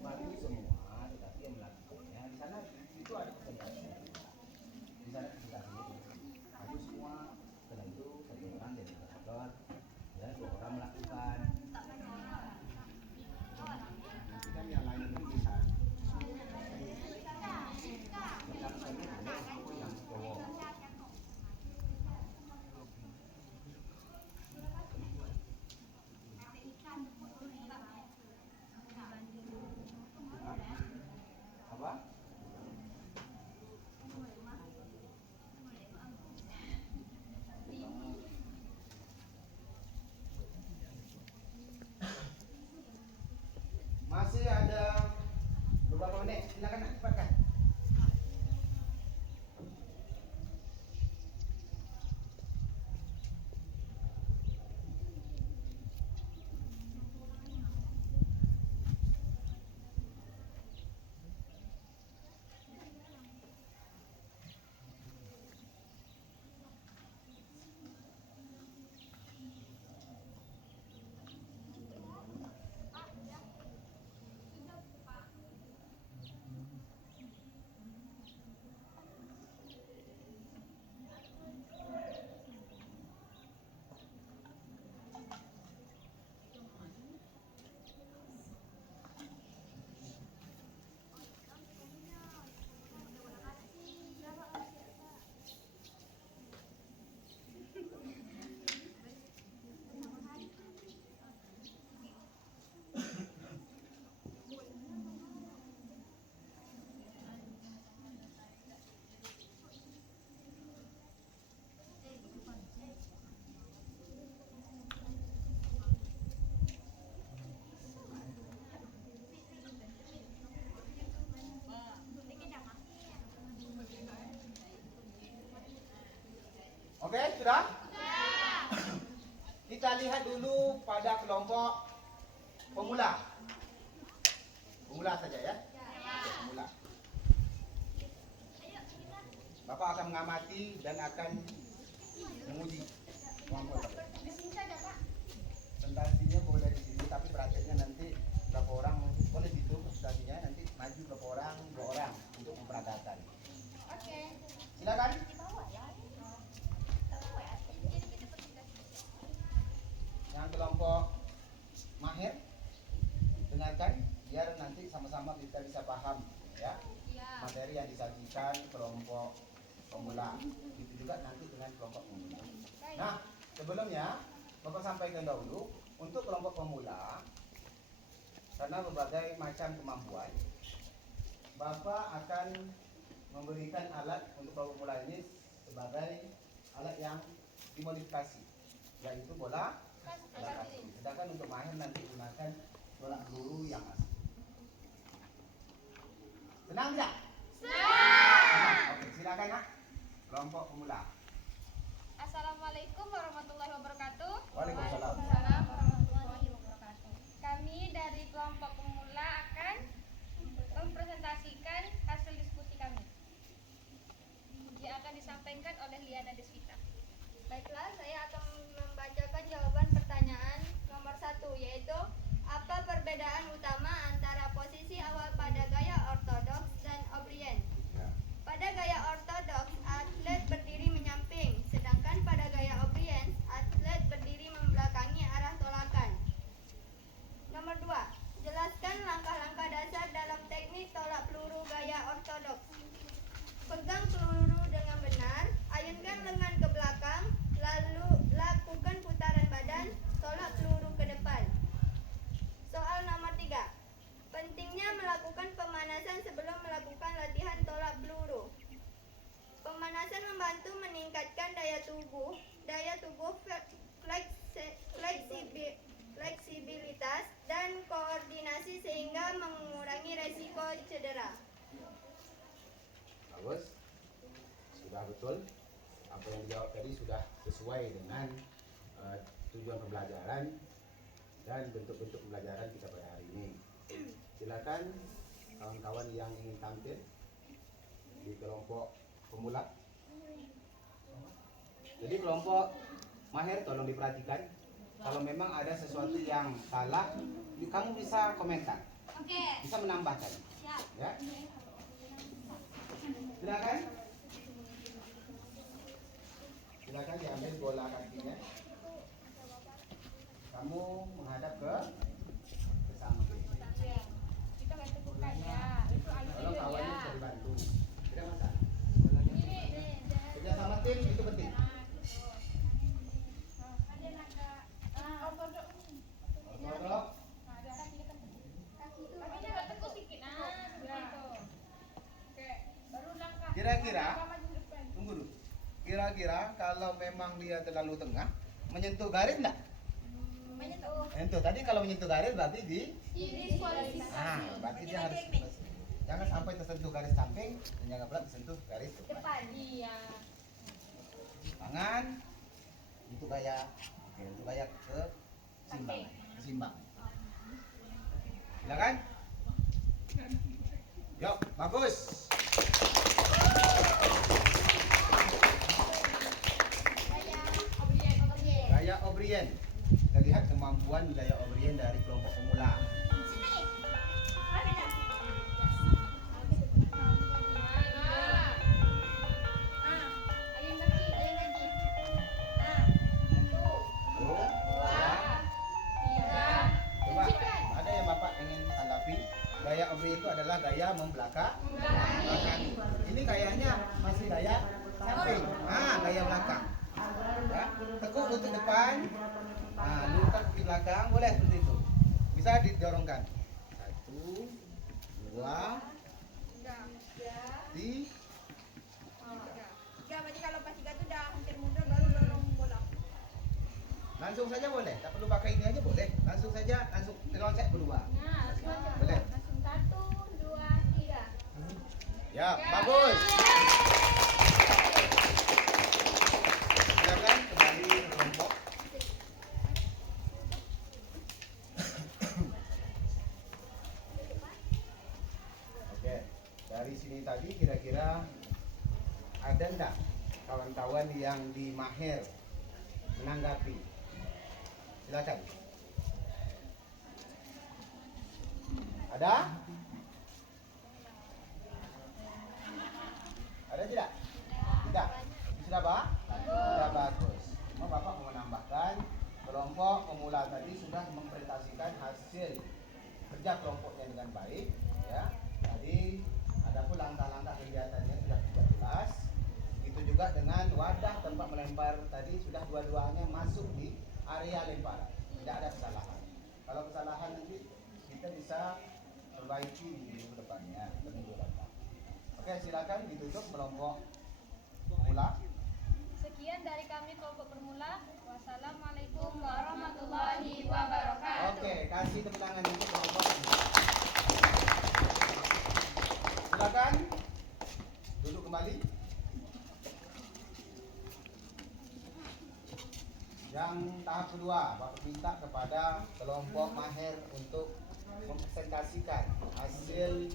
Mari semua, tetapi yang melakukannya di sana itu ada presentasi. Di sana presentasinya maju semua, tentu 1 orang jadi moderator, ya 2 orang melakukan. Nanti kan yang lain itu lihat. Yang satu yang cowok. Apa? Masih ada beberapa menit, silakan cepatkan. Oke, sudah? Kita lihat dulu pada kelompok pemula. Pemula saja, ya. Pemula. Bapak akan mengamati dan akan menguji kemampuan Bapak. Presentasinya boleh di sini, tapi prakteknya nanti berapa orang boleh gitu presentasinya, nanti maju berapa orang, 2 orang untuk memperagakan. Oke. Silakan. kelompok mahir, dengarkan biar nanti sama-sama kita bisa paham ya materi yang disajikan kelompok pemula. Itu juga nanti dengan kelompok pemula. Nah, sebelumnya Bapak sampaikan dahulu untuk kelompok pemula karena berbagai macam kemampuan, Bapak akan memberikan alat untuk kelompok pemula ini sebagai alat yang dimodifikasi, yaitu bola kaki. Sedangkan untuk mahir nanti gunakan bola peluru yang asli. Senang tidak? Senang. Oke, silakan nak. Kelompok pemula. Assalamualaikum warahmatullahi wabarakatuh. Waalaikumsalam. Waalaikumsalam warahmatullahi wabarakatuh. Kami dari kelompok pemula akan mempresentasikan hasil diskusi kami yang akan disampaikan oleh Liana Desvita. Baiklah, saya akan membacakan jawaban pertanyaan nomor 1, yaitu apa perbedaan utama antara posisi awal pada gaya ortodoks dan O'Brien? Pada gaya ortodoks, atlet berdiri menyamping, sedangkan pada gaya O'Brien, atlet berdiri membelakangi arah tolakan. Nomor 2, jelaskan langkah-langkah dasar dalam teknik tolak peluru gaya ortodoks. Pegang peluru dengan benar, ayunkan lengan ke belakang, lalu lakukan putaran badan, tolak peluru ke depan. Soal nomor 3, pentingnya melakukan pemanasan sebelum melakukan latihan tolak peluru. Pemanasan membantu meningkatkan daya tubuh fleksibilitas dan koordinasi sehingga mengurangi resiko cedera. Bagus. Sudah betul. Apa yang dijawab tadi sudah sesuai dengan tujuan pembelajaran dan bentuk-bentuk pembelajaran kita pada hari ini. Silakan kawan-kawan yang ingin tampil di kelompok pemula. Jadi kelompok mahir tolong diperhatikan. Kalau memang ada sesuatu yang salah, kamu bisa komentar. Oke. Bisa menambahkan. Siap. Ya. Silakan. Silakan diambil bola kakinya. Kamu menghadap ke samping. Kita bantu bukan ya. Itu Kalau kawannya bisa dibantu. Tidak masalah. Ini. Kerja sama tim itu penting. Ortodok. Kira-kira, tunggu dulu. Kira-kira kalau memang dia terlalu tengah, menyentuh garis enggak? Menyentuh. Tadi kalau menyentuh garis berarti berarti dia harus jangan sampai tersentuh garis samping dan jangan pula tersentuh garis depan. Iya. Tangan untuk gaya, oke, untuk gaya ke seimbang. Silakan. Yuk, bagus. Gaya O'Brien. Kita lihat kemampuan gaya O'Brien dari kelompok pemula. Coba, ada yang Bapak ingin tanggapi? Gaya O'Brien itu adalah gaya membelakangi. Ini gayanya masih gaya samping. Gaya belakang. Ya, tekuk lutut depan. Lutut di belakang, boleh seperti itu. Bisa didorongkan. 1, 2, 3. Berarti kalau pas 3 itu udah hampir mundur baru dorong bola. Langsung saja boleh, tak perlu pakai ini aja boleh. Langsung saja, langsung loncat berdua. Boleh. Langsung 1, 2, 3. Ya, bagus. Silakan kembali ke kelompok. Oke, dari sini tadi kira-kira ada enggak kawan-kawan yang di mahir menanggapi? Silakan. Ada? Ada tidak? Tidak. Sudah Pak? Sudah bagus. Cuma Bapak mau menambahkan kelompok kelompok pemula tadi sudah mempresentasikan hasil kerja kelompoknya dengan baik, ya. Tadi ada pun langkah-langkah kegiatannya sudah jelas. Itu juga dengan wadah tempat melempar tadi sudah dua-duanya masuk di area lemparan, tidak ada kesalahan. Kalau kesalahan nanti kita bisa perbaiki di minggu depannya, minggu depan. Oke, silakan ditutup kelompok pemula. Sekian dari kami kelompok bermula. Wassalamualaikum warahmatullahi wabarakatuh. Oke, kasih tepuk tangan untuk kelompok. Silakan duduk kembali. Yang tahap kedua, Bapak minta kepada kelompok mahir untuk mempresentasikan hasil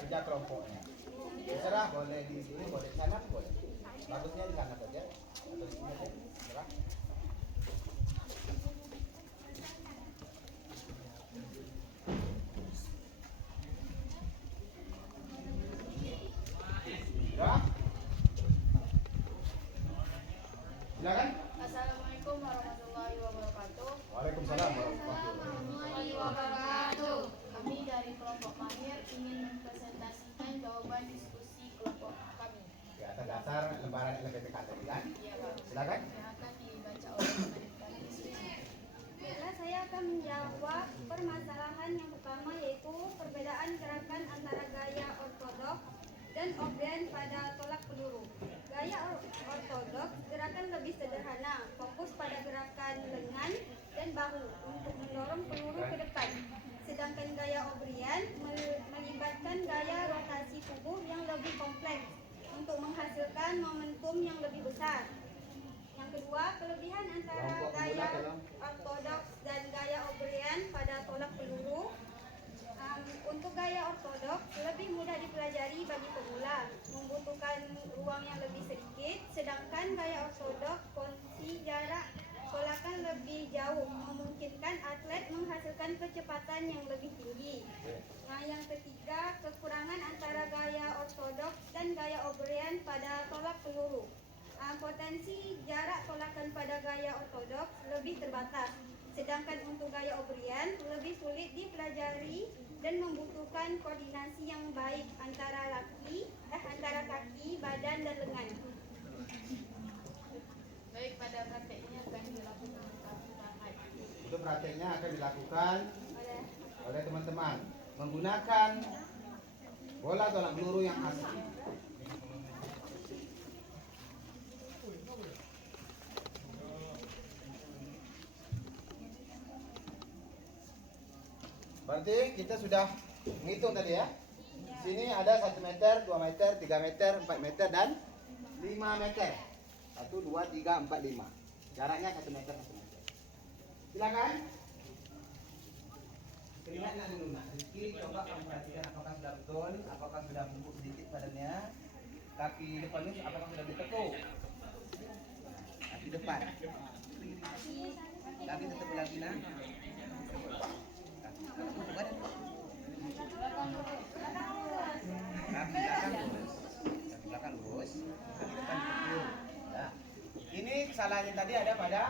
kerja kelompoknya. Terserah, boleh di sini, boleh di sana, boleh. Bagusnya di sana saja atau di sini saja. Terserah. Ya. Silakan. Assalamualaikum warahmatullahi wabarakatuh. Waalaikumsalam Warahmatullahi wabarakatuh. Kami dari kelompok mahir ingin mempresentasikan jawaban diskusi kelompok kami. Di atas dasar lembaran LPPK tadi kan? Iya, Pak. Silakan. Yang akan dibaca oleh kami diskusi. Baiklah, saya akan menjawab permasalahan yang pertama, yaitu perbedaan gerakan antara gaya ortodoks dan obrien pada tolak peluru. Gaya ortodoks gerakan lebih sederhana, fokus pada gerakan lengan dan bahu untuk mendorong peluru ke depan. Sedangkan gaya obrien melibatkan gaya rotasi tubuh yang lebih kompleks untuk menghasilkan momentum yang lebih besar. Yang kedua, kelebihan antara Kelompok gaya pemula tolong. ortodoks dan gaya obrien pada tolak peluru. Untuk gaya ortodoks lebih mudah dipelajari bagi pemula, membutuhkan ruang yang lebih sedikit, sedangkan gaya ortodoks kunci jarak tolakan lebih jauh, memungkinkan atlet menghasilkan kecepatan yang lebih tinggi. Nah, yang ketiga, kekurangan antara gaya ortodoks dan gaya obrien pada tolak peluru. Potensi jarak tolakan pada gaya ortodoks lebih terbatas, sedangkan untuk gaya obrien lebih sulit dipelajari dan membutuhkan koordinasi yang baik antara kaki, badan, dan lengan. Baik, pada prakteknya akan dilakukan kami bahas. Itu prakteknya akan dilakukan oleh teman-teman menggunakan bola tolak peluru yang asli. Berarti kita sudah menghitung tadi ya. Di sini ada 1 meter, 2 meter, 3 meter, 4 meter, dan 5 meter. 1, 2, 3, 4, 5. Jaraknya 1 meter, 1 meter. Silakan. Lihat nak dulu nak. Rizky, coba kamu perhatikan apakah sudah betul, apakah sudah bungkuk sedikit badannya. Kaki depan ini apakah sudah ditekuk? Kaki depan. Kaki tetap lagi nak. Kaki belakang lurus, kaki depan ditekuk. Nah, ini kesalahannya tadi ada pada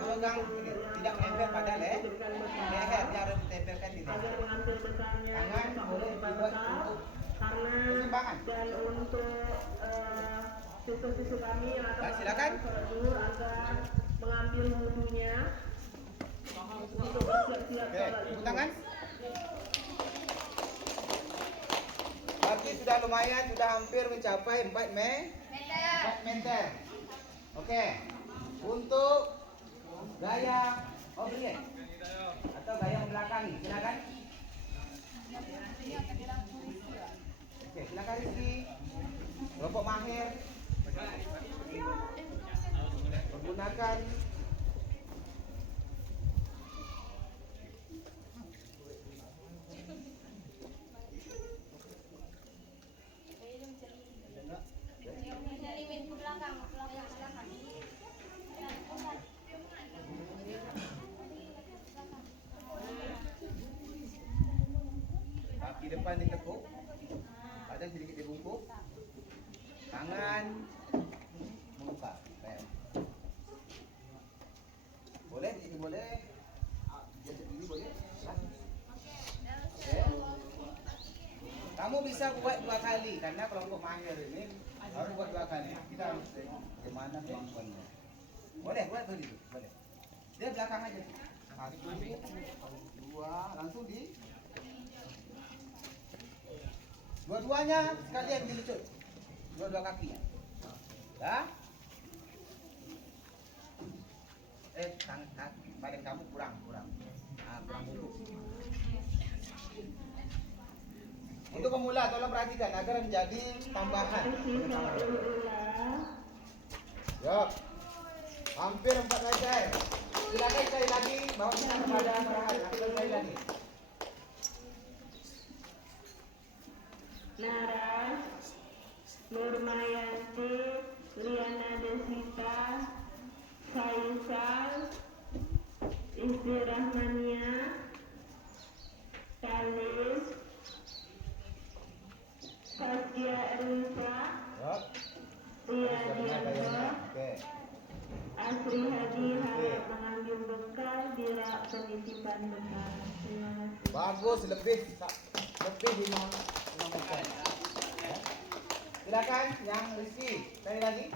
pegang tidak menempel pada leher, dia harus ditempelkan di leher. Tangan boleh dibuat untuk keseimbangan. Dan untuk siswa-siswa kami yang akan Silakan. sholat agar mengambil wudhunya untuk bersiap-siap Oke, sholat tepuk zuhur. tangan. Berarti sudah lumayan, sudah hampir mencapai 4 meter. Oke, untuk gaya obrien atau gaya membelakangi, silakan. Oke, silakan Rizky. Kelompok mahir menggunakan Nyelimin ke belakang. kaki depan ditekuk, badan sedikit dibungkuk, tangan membuka. bisa buat 2 kali karena kelompok mahir ini harus buat 2 kali. Kita harus tengok gimana kemampuannya. Boleh buat begitu, boleh. Dia belakang aja. 1, 2, langsung di dua-duanya sekalian dilucut. Dua-dua kakinya. Ya. Badan kamu kurang. Kurang dulu. Untuk pemula tolong perhatikan agar menjadi tambahan. Yuk. Hampir 4 meter. Silakan sekali lagi bawa kita kepada Farhan. Sekali lagi. Nara, Nurmayanti, Riana Desita, Saisal, Istri Rahmania, Kalis, Saskia Erwisa, Yuk. Ria Dianto, Oke. Asri Hadi harap mengambil bekal di rak penitipan bekal. Terima kasih. Bagus, lebih 5 meter. Ya. Silakan yang Rizky, sekali lagi.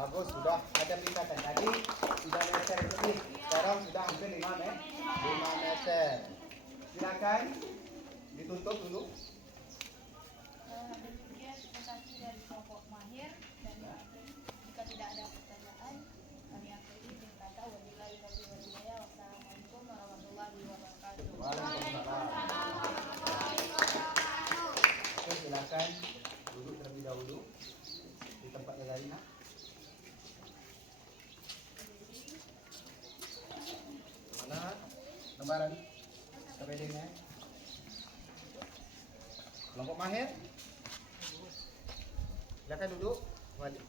Bagus, sudah ada peningkatan. Tadi 3 meter lebih, sekarang sudah hampir 5 meter. Silakan ditutup dulu. Demikian presentasi dari kelompok mahir dan jika tidak ada pertanyaan kami akhiri dengan kata wabillahi taufiq wal hidayah. Wassalamualaikum warahmatullahi wabarakatuh. Waalaikumsalam. Oke, silakan duduk terlebih dahulu di tempatnya Zarina. Mana lembaran KPD-nya? Kelompok mahir. Silakan duduk. Wajib.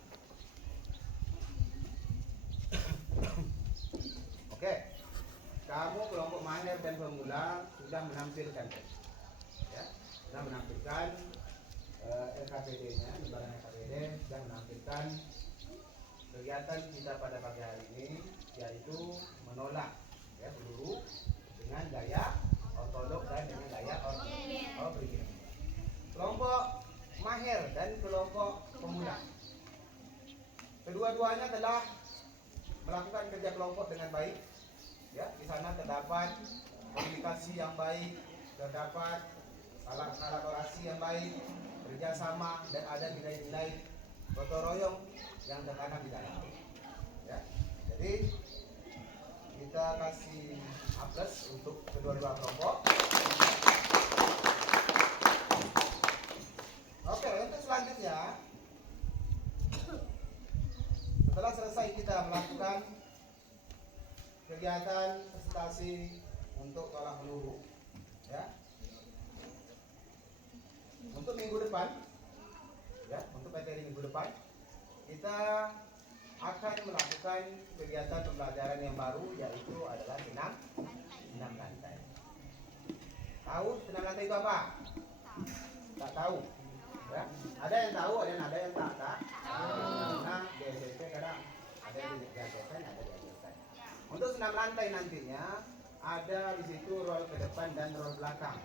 Oke. Kamu kelompok mahir dan pemula sudah menampilkan, ya, sudah menampilkan LKPD-nya, lembaran LKPD sudah menampilkan kegiatan kita pada pagi hari ini, yaitu menolak ya peluru dengan gaya ortodok dan dengan gaya origin. Kelompok mahir dan kelompok pemula, kedua-duanya telah melakukan kerja kelompok dengan baik. Ya, di sana terdapat komunikasi yang baik, terdapat kolaborasi yang baik, kerjasama, dan ada nilai-nilai gotong royong yang tertanam di dalam. Ya, jadi kita kasih aplaus untuk kedua-dua kelompok. Oke, untuk selanjutnya, setelah selesai kita melakukan kegiatan presentasi untuk tolak peluru, ya, untuk minggu depan, ya, untuk materi minggu depan, kita akan melakukan kegiatan pembelajaran yang baru, yaitu adalah senam lantai. Tahu senam lantai itu apa? Tak tahu, ya? Ada yang tahu, ada yang tak tahu. Nah, di SMP kadang ada yang diajarkan, ada yang diajarkan. Untuk senam lantai nantinya ada di situ roll ke depan dan roll belakang.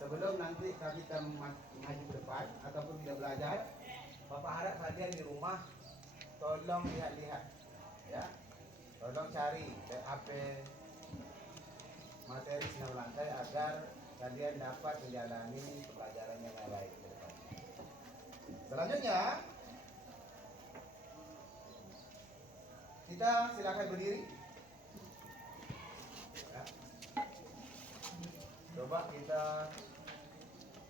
Sebelum nanti kita maju ke depan ataupun tidak belajar, Bapak harap kalian di rumah tolong lihat-lihat, ya, tolong cari BAP materi senam lantai agar kalian dapat menjalani pembelajaran yang baik ke depan. Selanjutnya, kita silakan berdiri. Ya. Coba kita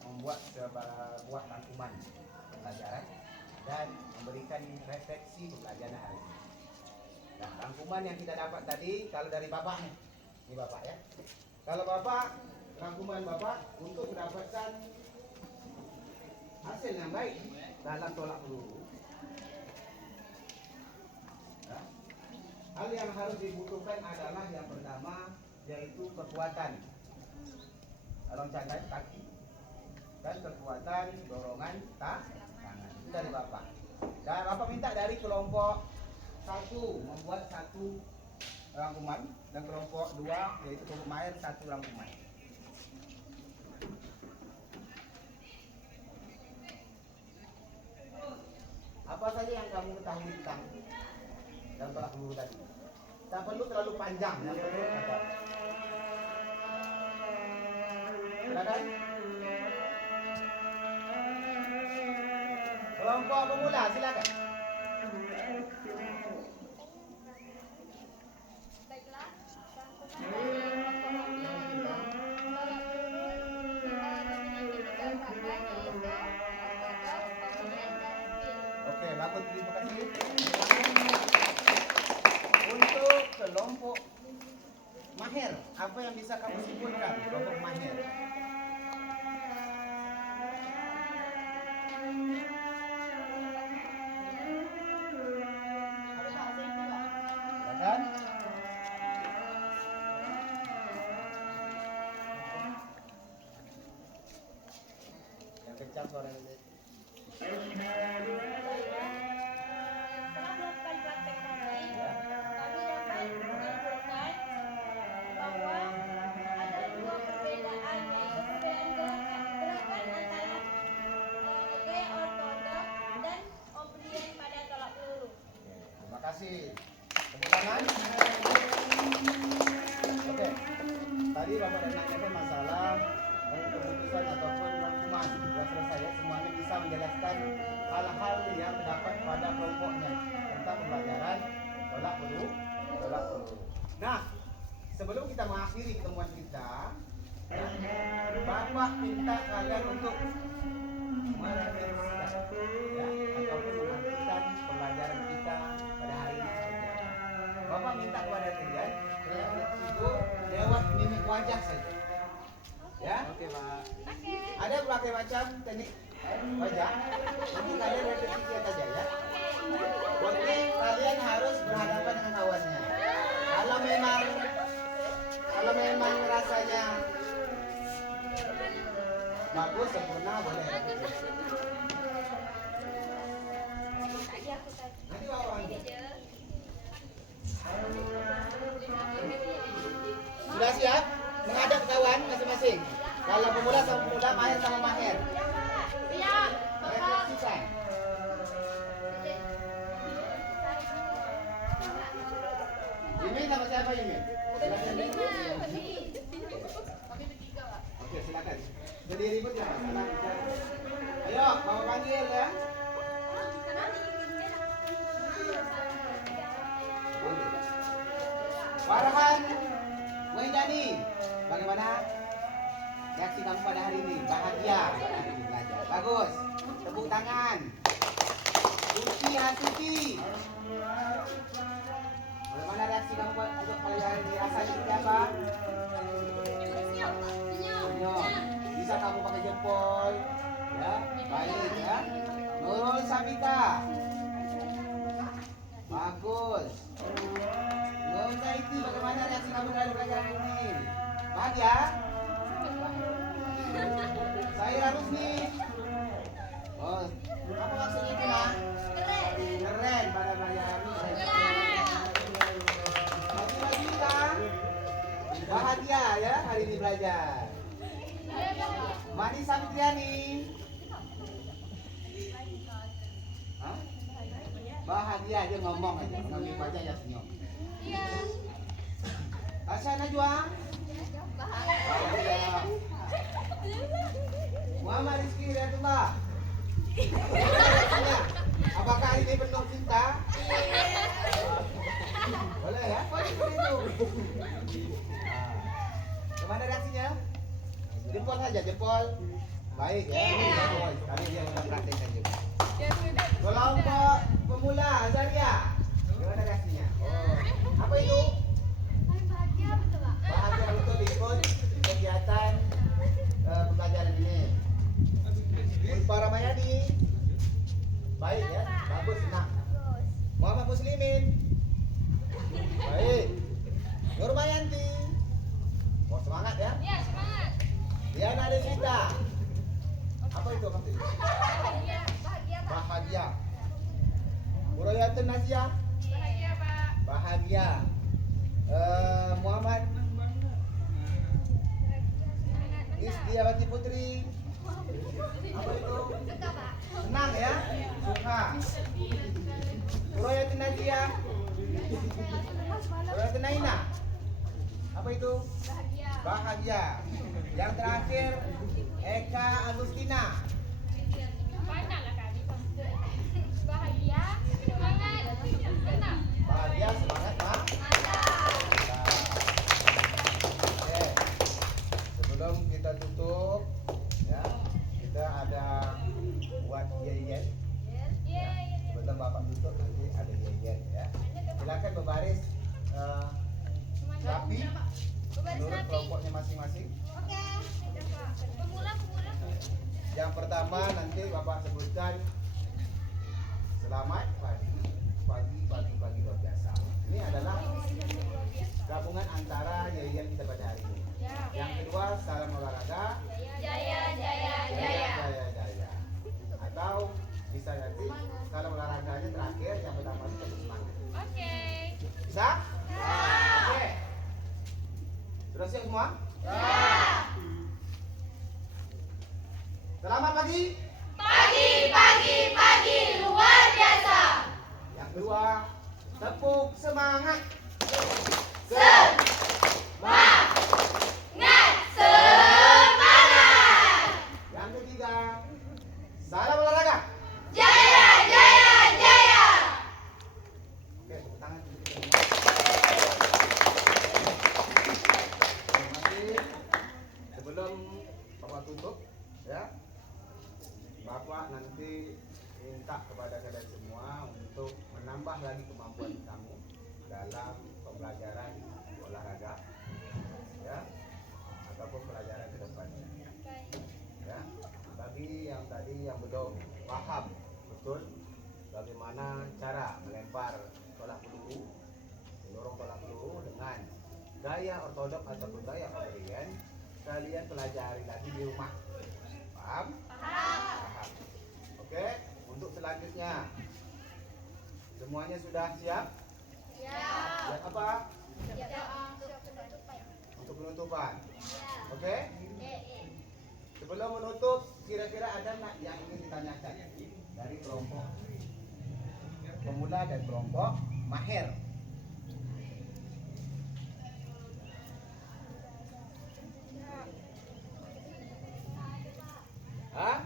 membuat sebuah rangkuman pembelajaran dan memberikan refleksi pembelajaran hari ini. Nah, rangkuman yang kita dapat tadi, kalau dari Bapak nih, ini Bapak ya. Kalau Bapak, rangkuman Bapak untuk mendapatkan hasil yang baik dalam tolak peluru, ya, Hal yang harus dibutuhkan adalah yang pertama yaitu kekuatan loncakan kaki dan kekuatan dorongan tangan. Itu dari Bapak. Dan Bapak minta dari kelompok 1 membuat 1 rangkuman dan kelompok 2 yaitu kelompok Maher 1 rangkuman. Apa saja yang kamu ketahui tentang dan tolak peluru tadi? Tak perlu terlalu panjang, yang perlu ada. Silakan. Kelompok pemula, silakan. Baiklah, rangkuman Oke, bagus, terima kasih. Untuk kelompok Maher, apa yang bisa kamu sebutkan kelompok Maher? Silakan. Yang kencang suaranya. Setelah melakukan praktek tadi, kami dapat menyimpulkan bahwa ada 2 perbedaan, yaitu perbedaan gerakan antara gaya ortodok dan O'Brien pada tolak peluru. Terima kasih. Tepuk tangan. Oke. Tadi Bapak dan nanyakan masalah keputusan ataupun rangkuman sudah selesai ya. Semuanya bisa menjelaskan hal-hal yang terdapat pada kelompoknya tentang pembelajaran tolak peluru. Nah, sebelum kita mengakhiri pertemuan kita, ya, Bapak minta kalian untuk merefleksikan ya, ataupun mengartikan pembelajaran kita pada hari ini saja. Bapak minta kepada kalian refleksi itu lewat mimik wajah saja. Ya, oke Pak. Ada berbagai macam teknik wajah. Nanti kalian refleksikan saja ya. Oke, kalian harus berhadapan dengan kawannya. Kalau memang rasanya bagus, sempurna, boleh. Nanti bawa lagi. Sudah siap? Menghadap kawan masing-masing. Kalau pemula sama pemula, Maher sama Maher. Siap, Refleksikan. Yumin sama siapa Yumin? Oke, silakan. Jadi ribut ya masalah. Ayo, mau panggil ya. Farhan Waindani, bagaimana reaksi kamu pada hari ini? Bahagia hari ini belajar. Bagus. Tepuk tangan. Suci Hasuki. Bagaimana reaksi kamu untuk pelajaran ini? Rasanya seperti apa? Senyum. Bisa kamu pakai jempol. Ya, baik ya. Nurul Sabita. Bagus. Nurul Saiti, bagaimana reaksi kamu dari pelajaran ini? Bahagia? Saya Rusni. Oh, apa maksudnya itu nak? Keren pada pelajaran ini. Bagi-bagi kan? Bahagia ya hari ini belajar. Manisa Fitriani. Hah? Bahagia dia ngomong aja, ngambil baca ya senyum. Iya. Asya Najwa. Bahagia. Muhammad Rizky Riyatullah. Apakah hari ini penuh cinta? Boleh ya? Boleh itu. Gimana reaksinya? Jempol saja, jempol. Baik ya. Kami dia sudah praktekkan juga. Kelompok pemula Azaria. Gimana reaksinya? Oh, apa itu? Bahagia betul, Pak. Bahagia betul ikut kegiatan pembelajaran ini. Para Mayani. Baik ya, bagus, senang. Muhammad Muslimin. Sukacita. Apa itu maksudnya? Bahagia. Bahagia, Pak. Bahagia. Burayatun Nazia. Bahagia, Pak. Bahagia. Muhammad Istiawati Putri. Apa itu? Suka, Pak. Senang ya? Suka. Burayatun Nazia. Burayatun Naina. Apa itu? Bahagia. Bahagia. Yang terakhir Eka Agustina. Bahagia, semangat, senang. Bahagia, semangat, Pak. Oke. Sebelum kita tutup, ya, kita ada buat yel-yel. Sebelum Bapak tutup nanti ada yel-yel, ya. Silakan berbaris rapi menurut kelompoknya masing-masing. Oke. Pemula. Yang pertama nanti Bapak sebutkan selamat pagi luar biasa. Ini adalah gabungan antara yel-yel kita pada hari ini. Yang kedua salam olahraga. Jaya. Jaya. Atau bisa nanti salam olahraganya terakhir yang pertama itu tetap semangat. Oke. Bisa? Oke. Sudah siap semua? Selamat pagi. Pagi luar biasa. Yang kedua, tepuk semangat. Semangat. Yang ketiga, salam olahraga. Jaya. Oke, tepuk tangan. Terima kasih. Sebelum Bapak tutup, ya, Bapak nanti minta kepada kalian semua untuk menambah lagi kemampuan kamu dalam pembelajaran olahraga, ya, ataupun pelajaran ke depannya. Ya, bagi yang tadi yang belum paham betul bagaimana cara melempar tolak peluru, mendorong tolak peluru dengan gaya ortodok ataupun gaya Obrien, kalian pelajari lagi di rumah. Paham? Paham. Oke, untuk selanjutnya semuanya sudah siap? Siap apa? Untuk penutupan. Oke? Sebelum menutup, kira-kira ada nggak yang ingin ditanyakan dari kelompok pemula dan kelompok mahir? Hah?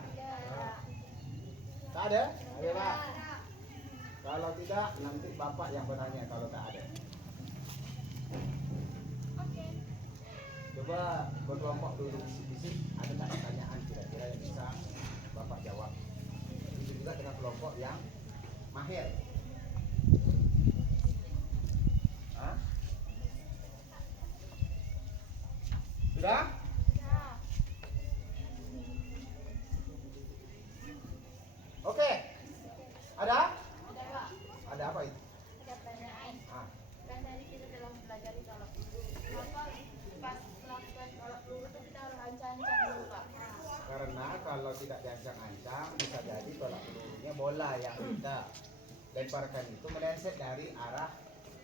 Tak ada? Ada Pak? Kalau tidak, nanti Bapak yang bertanya kalau tak ada. Coba berkelompok dulu bisik-bisik, ada tak pertanyaan kira-kira yang bisa Bapak jawab. Itu juga dengan kelompok yang mahir. Hah? Sudah? Oke. Ada? Ada apa itu? Ah. Kan tadi kita dalam mempelajari tolak peluru. Kenapa pas melakukan tolak peluru itu kita harus ancang-ancang dulu, Pak? Karena kalau tidak diancang-ancang bisa jadi tolak pelurunya bola yang kita lemparkan itu meleset dari arah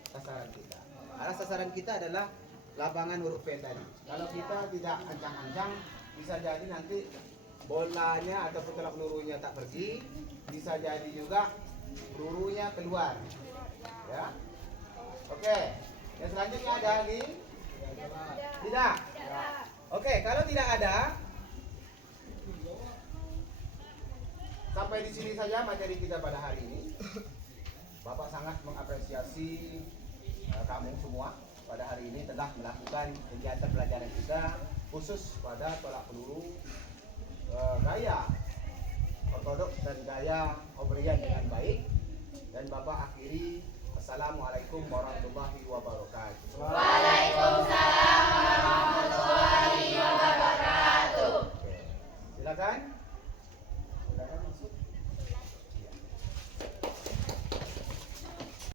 sasaran kita. Arah sasaran kita adalah lapangan huruf P tadi. Kalau kita tidak ancang-ancang bisa jadi nanti bolanya ataupun tolak pelurunya tak pergi, bisa jadi juga pelurunya keluar. Ya. Oke. Yang selanjutnya ada lagi? Tidak. Oke, kalau tidak ada, sampai di sini saja materi kita pada hari ini. Bapak sangat mengapresiasi kamu semua pada hari ini telah melakukan kegiatan pelajaran kita khusus pada tolak peluru gaya ortodoks dan gaya Obrien dengan baik. Dan Bapak akhiri, Assalamualaikum warahmatullahi wabarakatuh. Waalaikumsalam warahmatullahi